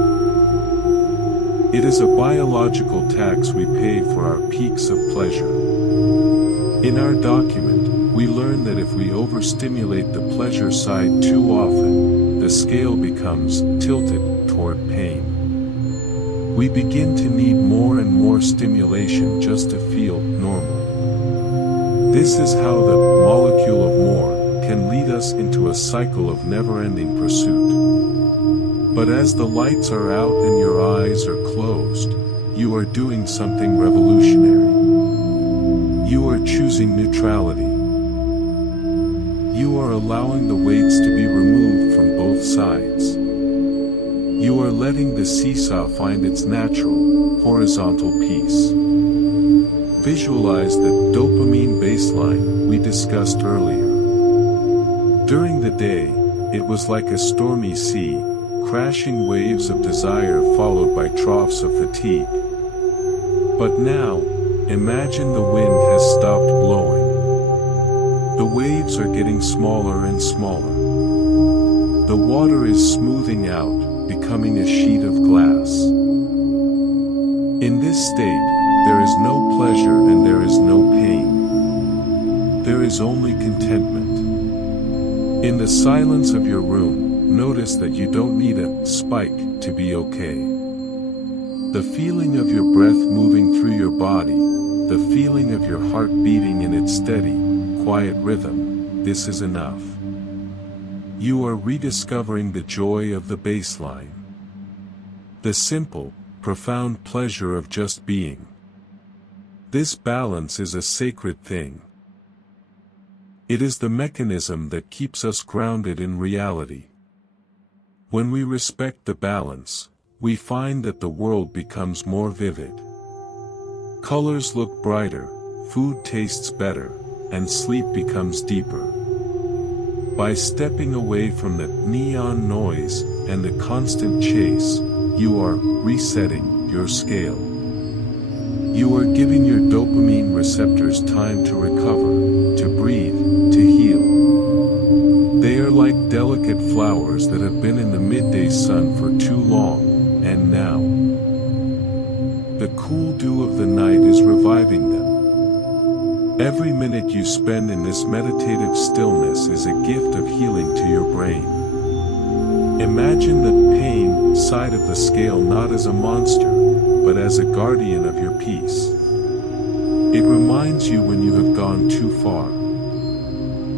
It is a biological tax we pay for our peaks of pleasure. In our document, we learn that if we overstimulate the pleasure side too often, the scale becomes tilted toward pain. We begin to need more and more stimulation just to feel normal. This is how the molecule of more can lead us into a cycle of never-ending pursuit. But as the lights are out and your eyes are closed, you are doing something revolutionary. You are choosing neutrality. You are allowing the weights to be removed from both sides. You are letting the seesaw find its natural, horizontal peace. visualize the dopamine baseline we discussed earlier. During the day, it was like a stormy sea, crashing waves of desire followed by troughs of fatigue. But now, imagine the wind has stopped blowing. The waves are getting smaller and smaller. The water is smoothing out, becoming a sheet of glass. In this state, there is no pleasure and there is no pain. There is only contentment. In the silence of your room, notice that you don't need a spike to be okay. The feeling of your breath moving through your body, the feeling of your heart beating in its steady, quiet rhythm, this is enough. You are rediscovering the joy of the baseline. The simple, profound pleasure of just being. This balance is a sacred thing. It is the mechanism that keeps us grounded in reality. When we respect the balance, we find that the world becomes more vivid. Colors look brighter, food tastes better, and sleep becomes deeper. By stepping away from the neon noise and the constant chase, you are resetting your scale. You are giving your dopamine receptors time to recover, to breathe, to heal. They are like delicate flowers that have been in the midday sun for too long, and now the cool dew of the night is reviving them. Every minute you spend in this meditative stillness is a gift of healing to your brain. Imagine the pain side of the scale not as a monster, but as a guardian of your peace. It reminds you when you have gone too far.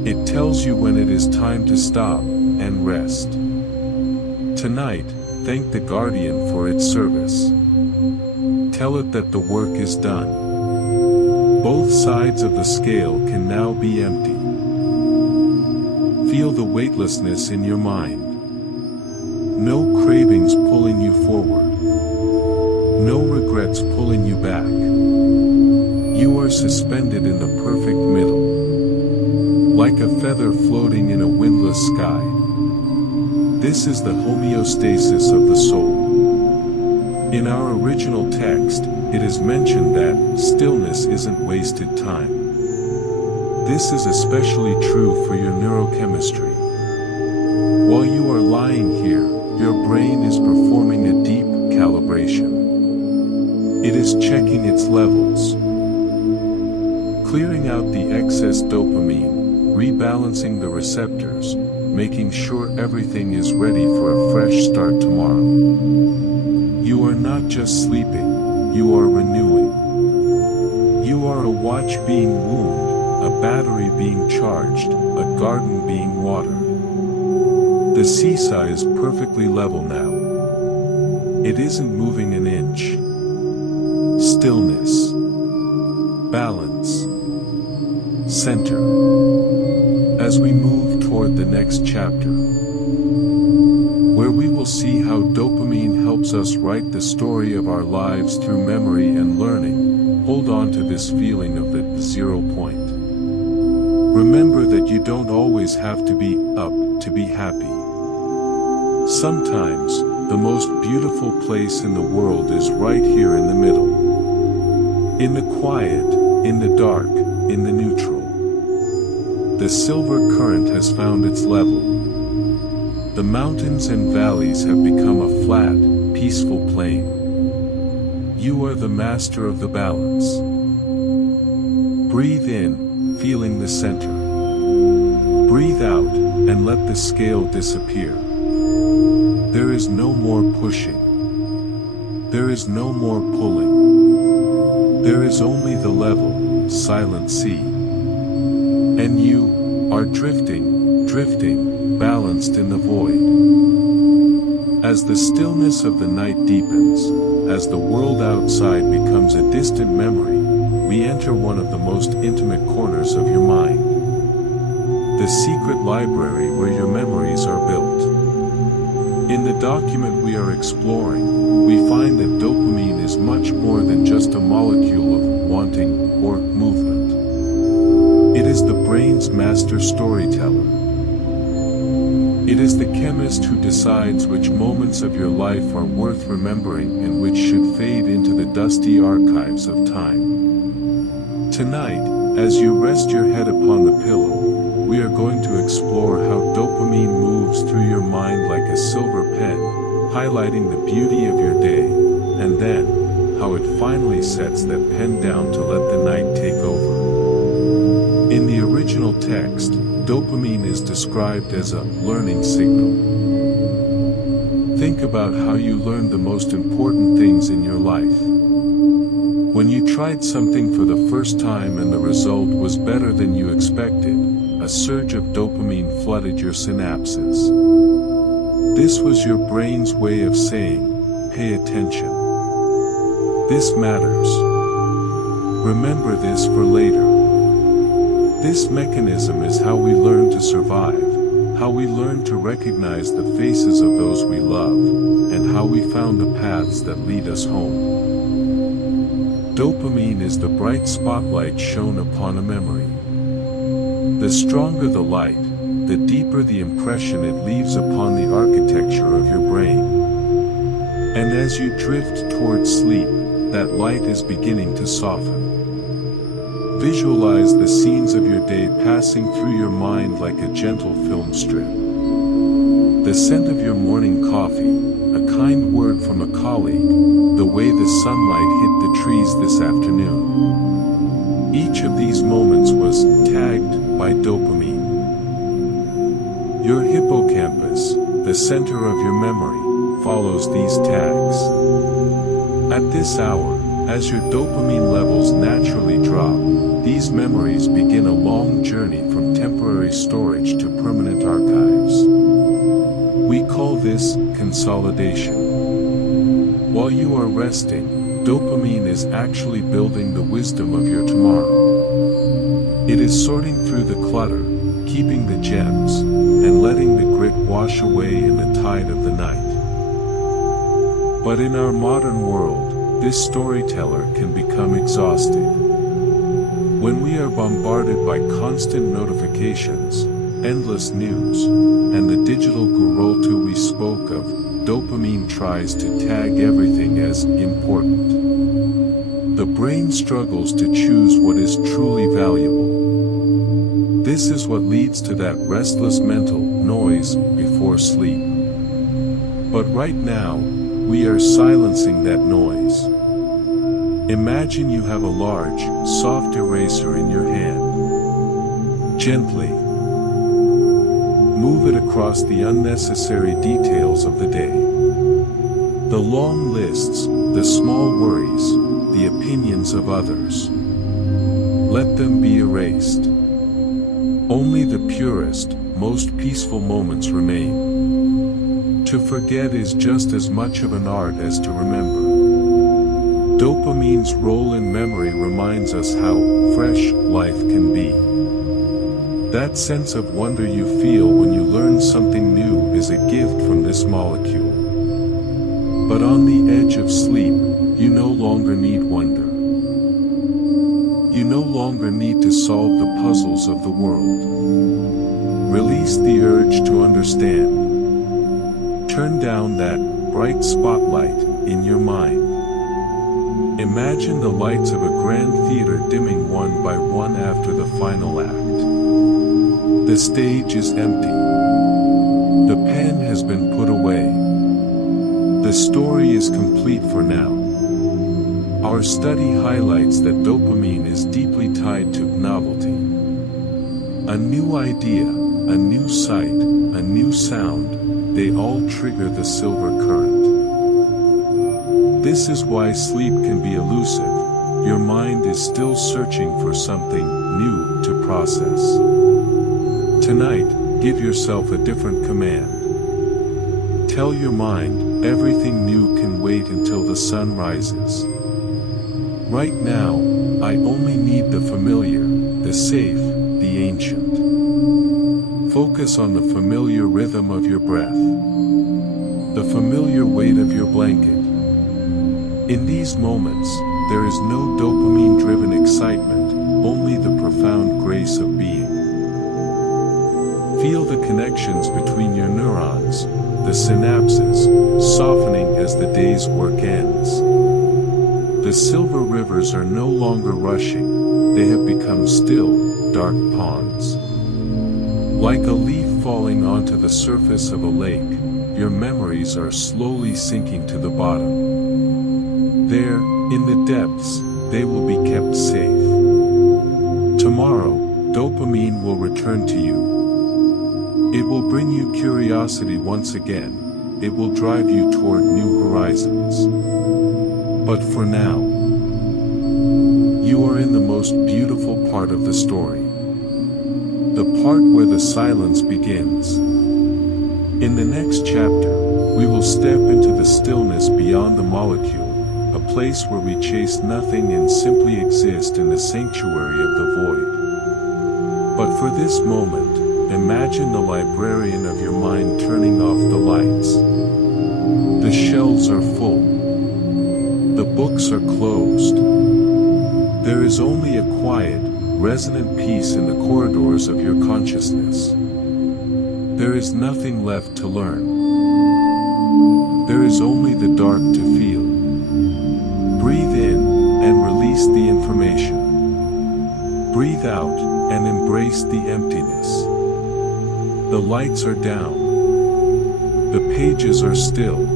It tells you when it is time to stop and rest. Tonight, thank the guardian for its service. Tell it that the work is done. Both sides of the scale can now be empty. Feel the weightlessness in your mind. No cravings pulling you forward. No regrets pulling you back. You are suspended in the perfect middle. Like a feather floating in a windless sky. This is the homeostasis of the soul. In our original text, it is mentioned that stillness isn't wasted time. This is especially true for your neurochemistry. While you are lying here, your brain is performing a deep calibration. It is checking its levels, clearing out the excess dopamine, rebalancing the receptors, making sure everything is ready for a fresh start tomorrow. You are not just sleeping, you are renewing. You are a watch being wound, a battery being charged, a garden being watered. The seesaw is perfectly level now. It isn't moving an inch. Stillness. Balance. Center. As we move toward the next chapter, where we will see how dopamine helps us write the story of our lives through memory and learning, hold on to this feeling of the 0 point. Remember that you don't always have to be up to be happy. Sometimes, the most beautiful place in the world is right here in the middle. In the quiet, in the dark, in the neutral. The silver current has found its level. The mountains and valleys have become a flat, peaceful plain. You are the master of the balance. Breathe in, feeling the center. Breathe out, and let the scale disappear. There is no more pushing. There is no more pulling. There is only the level, silent sea. And you are drifting, balanced in the void. As the stillness of the night deepens, as the world outside becomes a distant memory, we enter one of the most intimate corners of your mind. The secret library where your memories are built. In the document we are exploring, we find that dopamine is much more than just a molecule of wanting is the brain's master storyteller. It is the chemist who decides which moments of your life are worth remembering and which should fade into the dusty archives of time. Tonight, as you rest your head upon the pillow, we are going to explore how dopamine moves through your mind like a silver pen, highlighting the beauty of your day, and then, how it finally sets that pen down to let the night take over. In the original text, dopamine is described as a learning signal. Think about how you learned the most important things in your life. When you tried something for the first time and the result was better than you expected, a surge of dopamine flooded your synapses. This was your brain's way of saying, "Pay attention. This matters. Remember this for later." This mechanism is how we learn to survive, how we learn to recognize the faces of those we love, and how we found the paths that lead us home. Dopamine is the bright spotlight shone upon a memory. The stronger the light, the deeper the impression it leaves upon the architecture of your brain. And as you drift towards sleep, that light is beginning to soften. Visualize the scenes of your day passing through your mind like a gentle film strip. The scent of your morning coffee, a kind word from a colleague, the way the sunlight hit the trees this afternoon. Each of these moments was tagged by dopamine. Your hippocampus, the center of your memory, follows these tags. At this hour, as your dopamine levels naturally drop, these memories begin a long journey from temporary storage to permanent archives. We call this consolidation. While you are resting, dopamine is actually building the wisdom of your tomorrow. It is sorting through the clutter, keeping the gems, and letting the grit wash away in the tide of the night. But in our modern world, this storyteller can become exhausting. When we are bombarded by constant notifications, endless news, and the digital gurultu we spoke of, dopamine tries to tag everything as important. The brain struggles to choose what is truly valuable. This is what leads to that restless mental noise before sleep. But right now, we are silencing that noise. Imagine you have a large, soft eraser in your hand. Gently move it across the unnecessary details of the day. The long lists, the small worries, the opinions of others. Let them be erased. Only the purest, most peaceful moments remain. To forget is just as much of an art as to remember. Dopamine's role in memory reminds us how fresh life can be. That sense of wonder you feel when you learn something new is a gift from this molecule. But on the edge of sleep, you no longer need wonder. You no longer need to solve the puzzles of the world. Release the urge to understand. Turn down that bright spotlight in your mind. Imagine the lights of a grand theater dimming one by one after the final act. The stage is empty. The pen has been put away. The story is complete for now. Our study highlights that dopamine is deeply tied to novelty. A new idea, a new sight, a new sound, they all trigger the silver current. This is why sleep can be elusive. Your mind is still searching for something new to process. Tonight, give yourself a different command. Tell your mind, everything new can wait until the sun rises. Right now, I only need the familiar, the safe, the ancient. Focus on the familiar rhythm of your breath. The familiar weight of your blanket. In these moments, there is no dopamine-driven excitement, only the profound grace of being. Feel the connections between your neurons, the synapses, softening as the day's work ends. The silver rivers are no longer rushing, they have become still, dark ponds. Like a leaf falling onto the surface of a lake, your memories are slowly sinking to the bottom. There, in the depths, they will be kept safe. Tomorrow, dopamine will return to you. It will bring you curiosity once again, it will drive you toward new horizons. But for now, you are in the most beautiful part of the story. The part where the silence begins. In the next chapter, we will step into the stillness beyond the molecule, a place where we chase nothing and simply exist in the sanctuary of the void. But for this moment, imagine the librarian of your mind turning off the lights. The shelves are full. The books are closed. There is only a quiet, resonant peace in the corridors of your consciousness. There is nothing left to learn. There is only the dark to feel. Breathe in and release the information. Breathe out and embrace the emptiness. The lights are down. The pages are still.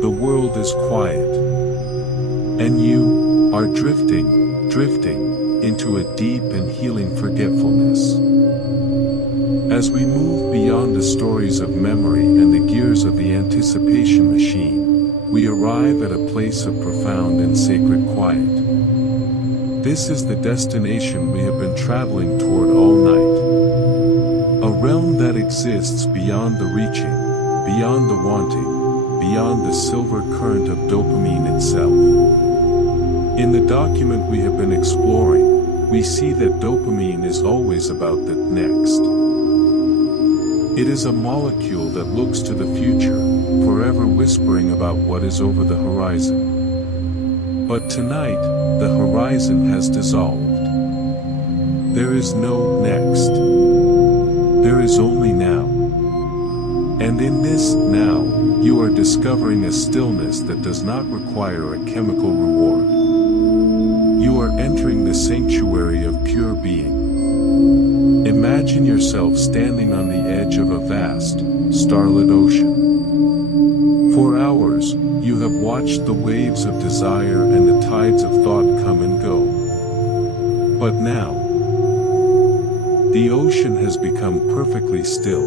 The world is quiet. And you are drifting into a deep and healing forgetfulness. As we move beyond the stories of memory and the gears of the anticipation machine, we arrive at a place of profound and sacred quiet. This is the destination we have been traveling toward all night. A realm that exists beyond the reaching, beyond the wanting, beyond the silver current of dopamine itself. In the document we have been exploring, we see that dopamine is always about the next. It is a molecule that looks to the future, forever whispering about what is over the horizon. But tonight, the horizon has dissolved. There is no next. There is only now. And in this now, you are discovering a stillness that does not require a chemical reward. You are entering the sanctuary of pure being. Imagine yourself standing on the edge of a vast, starlit ocean. For hours, you have watched the waves of desire and the tides of thought come and go. But now, the ocean has become perfectly still.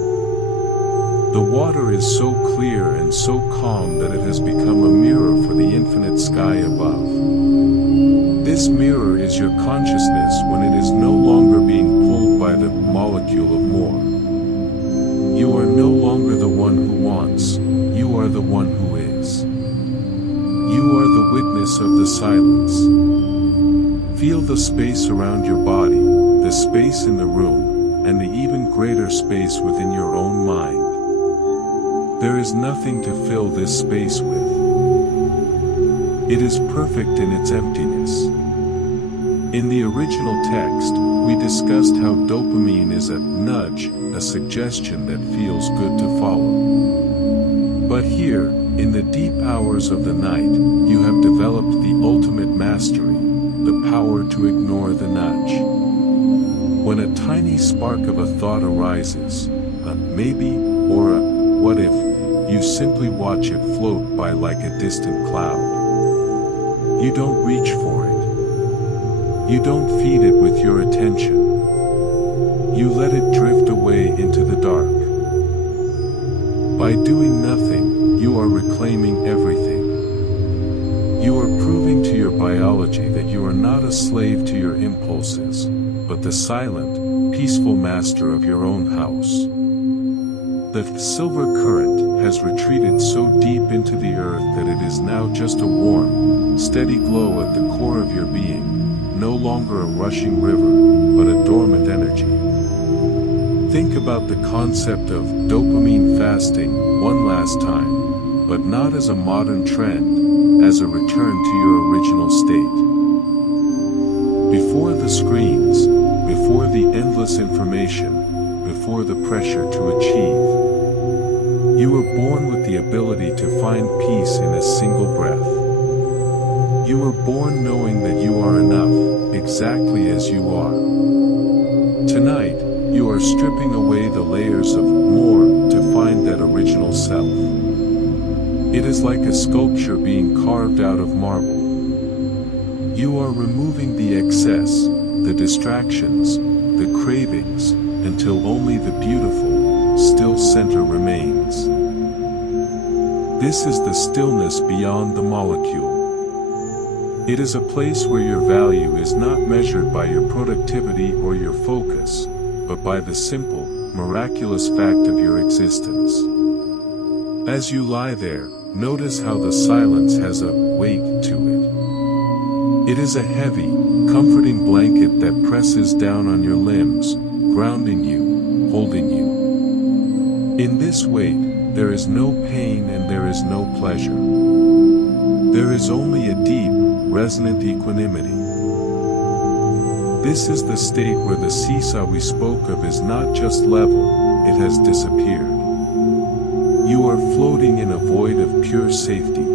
The water is so clear and so calm that it has become a mirror for the infinite sky above. This mirror is your consciousness when it is no longer being pulled by the molecule of more. You are no longer the one who wants, you are the one who is. You are the witness of the silence. Feel the space around your body, the space in the room, and the even greater space within your own mind. There is nothing to fill this space with. It is perfect in its emptiness. In the original text, we discussed how dopamine is a nudge, a suggestion that feels good to follow. But here, in the deep hours of the night, you have developed the ultimate mastery, the power to ignore the nudge. When a tiny spark of a thought arises, a maybe or a what if, you simply watch it float by like a distant cloud. You don't reach for it. You don't feed it with your attention. You let it drift away into the dark. By doing nothing, you are reclaiming everything. You are proving to your biology that you are not a slave to your impulses, but the silent, peaceful master of your own house. The silver current has retreated so deep into the earth that it is now just a warm, steady glow at the core of your being, no longer a rushing river, but a dormant energy. Think about the concept of dopamine fasting one last time, but not as a modern trend, as a return to your original state. Before the screens, before the endless information, before the pressure to achieve. You were born with the ability to find peace in a single breath. You were born knowing that you are enough, exactly as you are. Tonight, you are stripping away the layers of more to find that original self. It is like a sculpture being carved out of marble. You are removing the excess, the distractions, the cravings, until only the beautiful, still center remains. This is the stillness beyond the molecule. It is a place where your value is not measured by your productivity or your focus, but by the simple, miraculous fact of your existence. As you lie there, notice how the silence has a weight to it. It is a heavy, comforting blanket that presses down on your limbs, grounding you, holding you. In this weight, there is no pain and there is no pleasure. There is only a deep, resonant equanimity. This is the state where the seesaw we spoke of is not just level, it has disappeared. You are floating in a void of pure safety.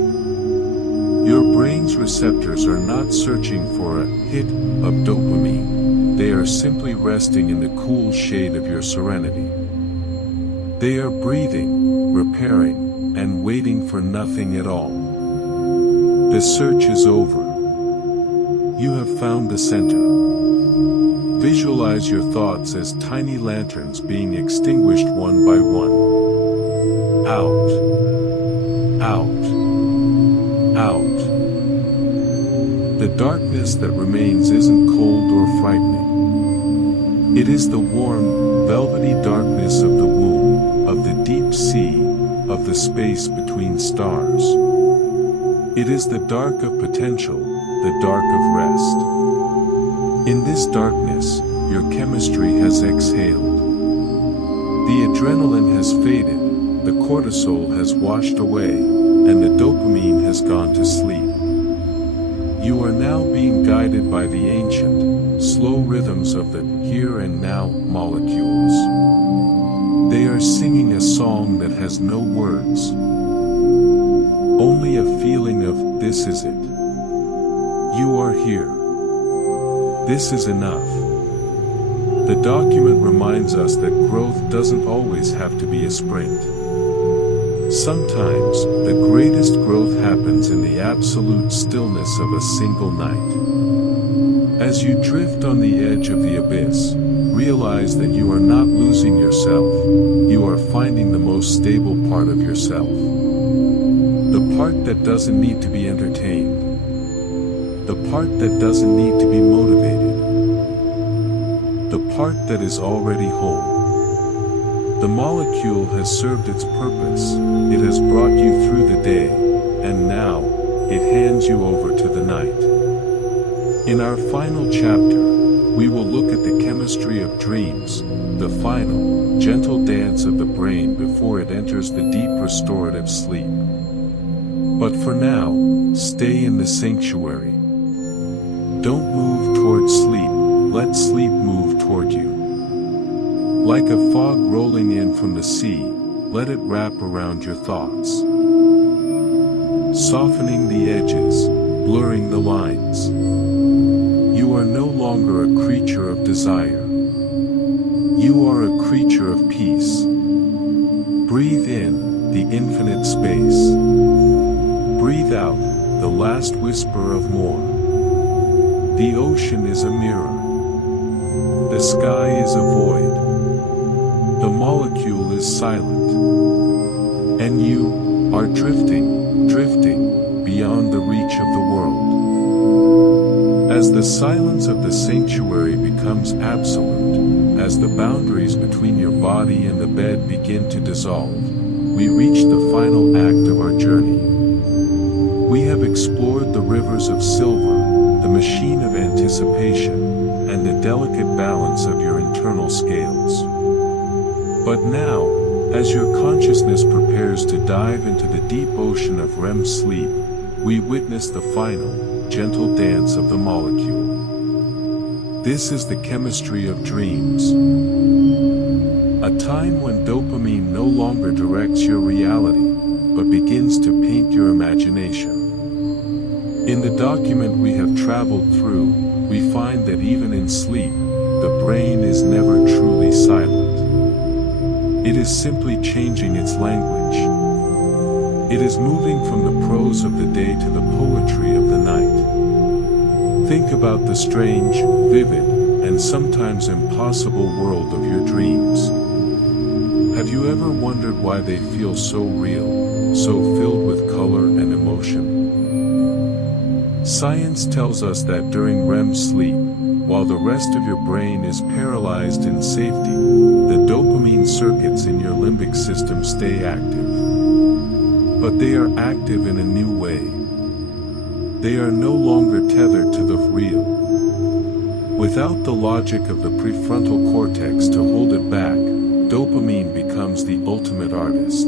Your brain's receptors are not searching for a hit of dopamine, they are simply resting in the cool shade of your serenity. They are breathing, repairing, and waiting for nothing at all. The search is over. You have found the center. Visualize your thoughts as tiny lanterns being extinguished one by one. Out. Out. Out. The darkness that remains isn't cold or frightening. It is the warm, velvety darkness of the womb, of the deep sea, of the space between stars. It is the dark of potential, the dark of rest. In this darkness, your chemistry has exhaled. The adrenaline has faded, the cortisol has washed away, and the dopamine has gone to sleep. You are now being guided by the ancient, slow rhythms of the here and now molecules. They are singing a song that has no words. Only a feeling of, this is it. You are here. This is enough. The document reminds us that growth doesn't always have to be a sprint. Sometimes, the greatest growth happens in the absolute stillness of a single night. As you drift on the edge of the abyss, realize that you are not losing yourself, you are finding the most stable part of yourself. The part that doesn't need to be entertained. The part that doesn't need to be motivated. The part that is already whole. The molecule has served its purpose, it has brought you through the day, and now, it hands you over to the night. In our final chapter, we will look at the chemistry of dreams, the final, gentle dance of the brain before it enters the deep restorative sleep. But for now, stay in the sanctuary. Don't move toward sleep, let sleep move toward you. Like a fog rolling in from the sea, let it wrap around your thoughts. Softening the edges, blurring the lines. You are no longer a creature of desire. You are a creature of peace. Breathe in the infinite space. Breathe out the last whisper of more. The ocean is a mirror. The sky is a void. The molecule is silent. And you are drifting, drifting, beyond the reach of the world. As the silence of the sanctuary becomes absolute, as the boundaries between your body and the bed begin to dissolve, we reach the final act of our journey. We have explored the rivers of silver, the machine of anticipation, and the delicate balance of your internal scales. But now, as your consciousness prepares to dive into the deep ocean of REM sleep, we witness the final, gentle dance of the molecule. This is the chemistry of dreams. A time when dopamine no longer directs your reality, but begins to paint your imagination. In the document we have traveled through, we find that even in sleep, the brain is never truly silent. It is simply changing its language. It is moving from the prose of the day to the poetry of the night. Think about the strange, vivid, and sometimes impossible world of your dreams. Have you ever wondered why they feel so real, so filled with color and emotion? Science tells us that during REM sleep, while the rest of your brain is paralyzed in safety, the dopamine circuits in your limbic system stay active. But they are active in a new way. They are no longer tethered to the real. Without the logic of the prefrontal cortex to hold it back, dopamine becomes the ultimate artist.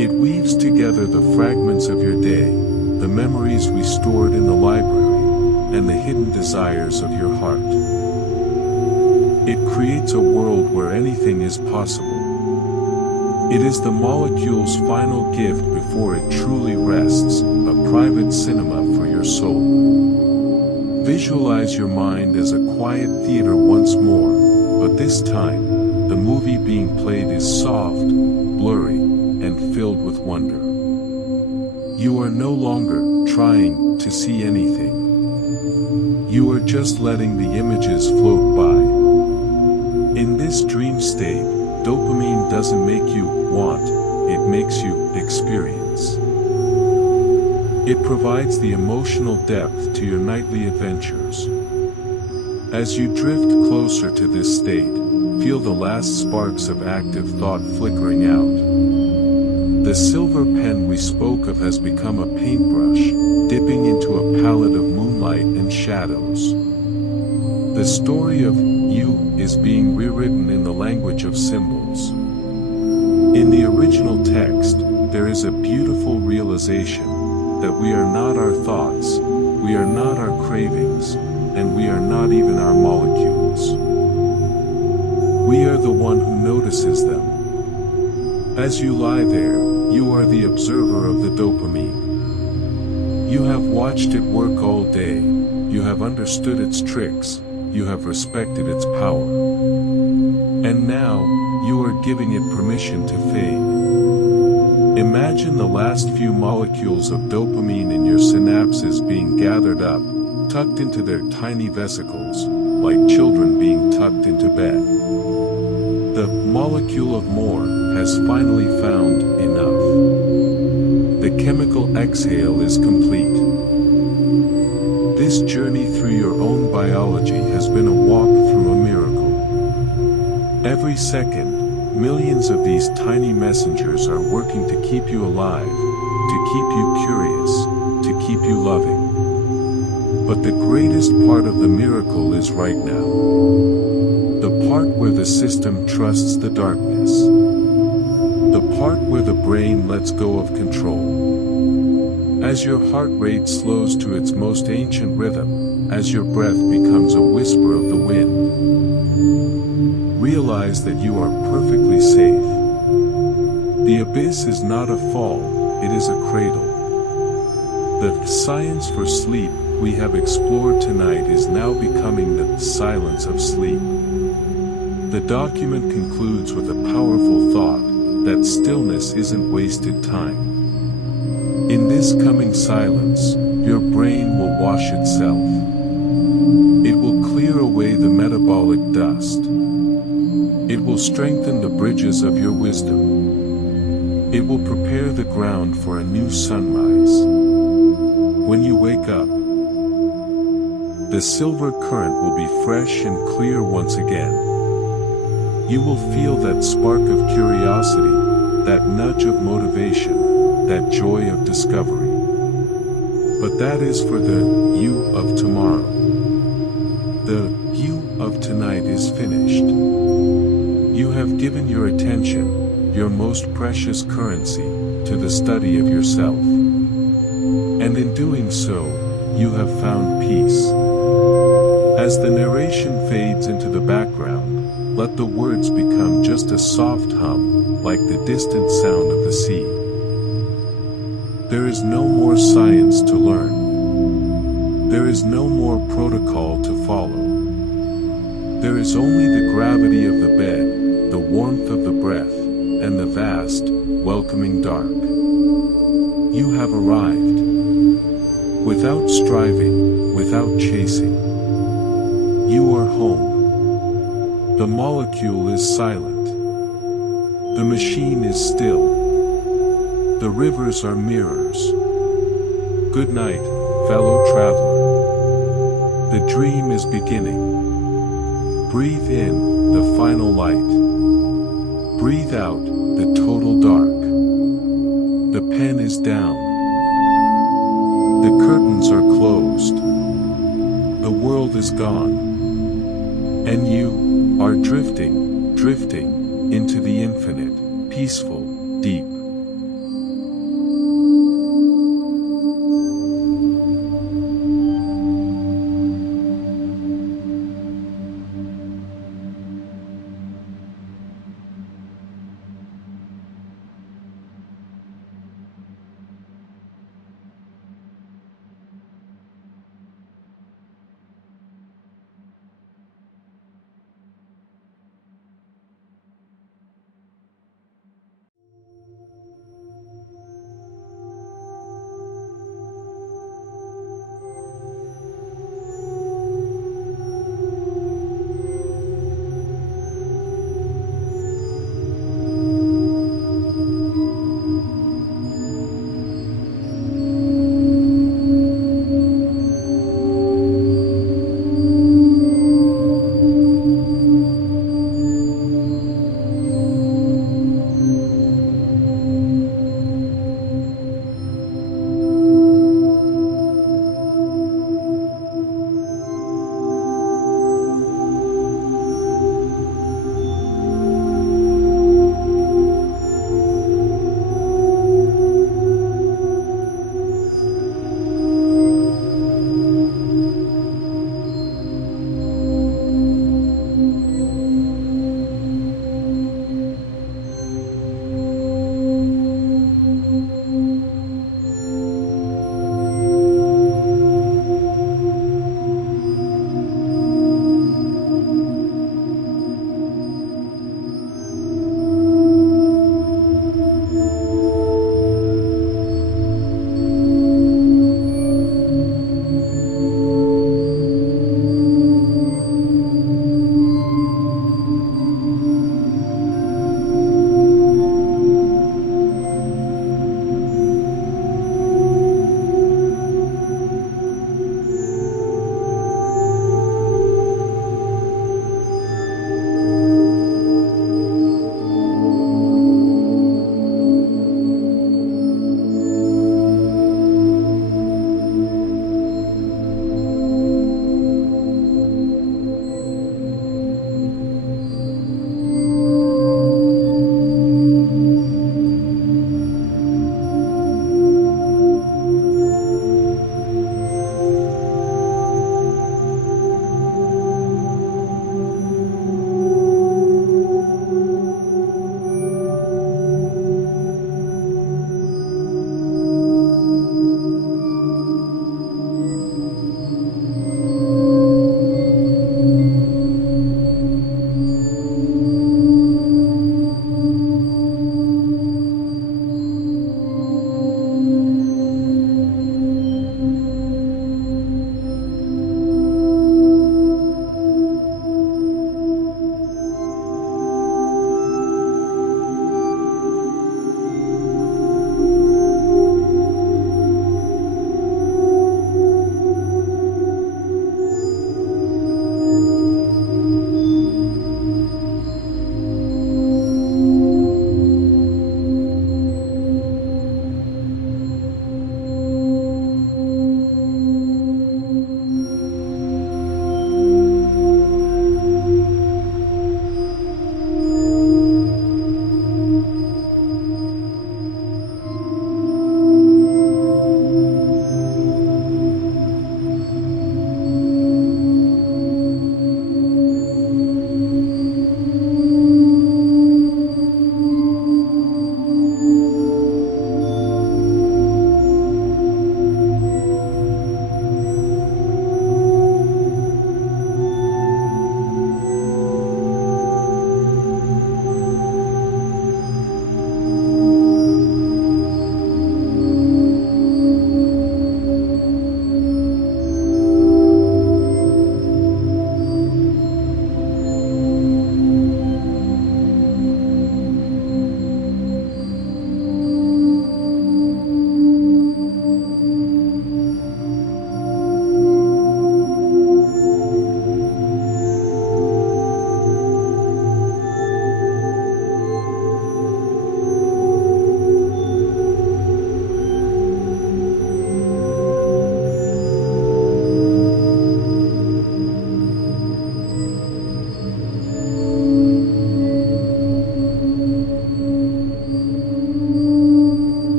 It weaves together the fragments of your day, the memories we stored in the library, and the hidden desires of your heart. It creates a world where anything is possible. It is the molecule's final gift before it truly rests, a private cinema for your soul. Visualize your mind as a quiet theater once more, but this time, the movie being played is soft, blurry, and filled with wonder. You are no longer trying to see anything. You are just letting the images float by. In this dream state, dopamine doesn't make you want, it makes you experience. It provides the emotional depth to your nightly adventures. As you drift closer to this state, feel the last sparks of active thought flickering out. The silver pen we spoke of has become a paintbrush, dipping into a palette of moonlight and shadows. The story of you is being rewritten in the language of symbols. In the original text, there is a beautiful realization that we are not our thoughts, we are not our cravings, and we are not even our molecules. We are the one who notices them. As you lie there, you are the observer of the dopamine. You have watched it work all day, you have understood its tricks, you have respected its power. And now, you are giving it permission to fade. Imagine the last few molecules of dopamine in your synapses being gathered up, tucked into their tiny vesicles, like children being tucked into bed. The molecule of more has finally found enough. The chemical exhale is complete. This journey through your own biology has been a walk through a miracle. Every second, millions of these tiny messengers are working to keep you alive, to keep you curious, to keep you loving. But the greatest part of the miracle is right now. The part where the system trusts the darkness. The part where the brain lets go of control. As your heart rate slows to its most ancient rhythm, as your breath becomes a whisper of the wind, realize that you are perfectly safe. The abyss is not a fall, it is a cradle. The science for sleep we have explored tonight is now becoming the silence of sleep. The document concludes with a powerful thought, that stillness isn't wasted time. In this coming silence, your brain will wash itself. It will clear away the metabolic dust. It will strengthen the bridges of your wisdom. It will prepare the ground for a new sunrise. When you wake up, the silver current will be fresh and clear once again. You will feel that spark of curiosity, that nudge of motivation, that joy of discovery. But that is for the you of tomorrow. The you of tonight is finished. You have given your attention, your most precious currency, to the study of yourself. And in doing so, you have found peace. As the narration fades into the background, let the words become just a soft hum, like the distant sound of the sea. There is no more science to learn. There is no more protocol to follow. There is only the gravity of the bed, the warmth of the breath, and the vast, welcoming dark. You have arrived. Without striving, without chasing. You are home. The molecule is silent. The machine is still. The rivers are mirrors. Good night, fellow traveler. The dream is beginning. Breathe in the final light. Breathe out the total dark. The pen is down. The curtains are closed. The world is gone. And you are drifting into the infinite, peaceful, deep.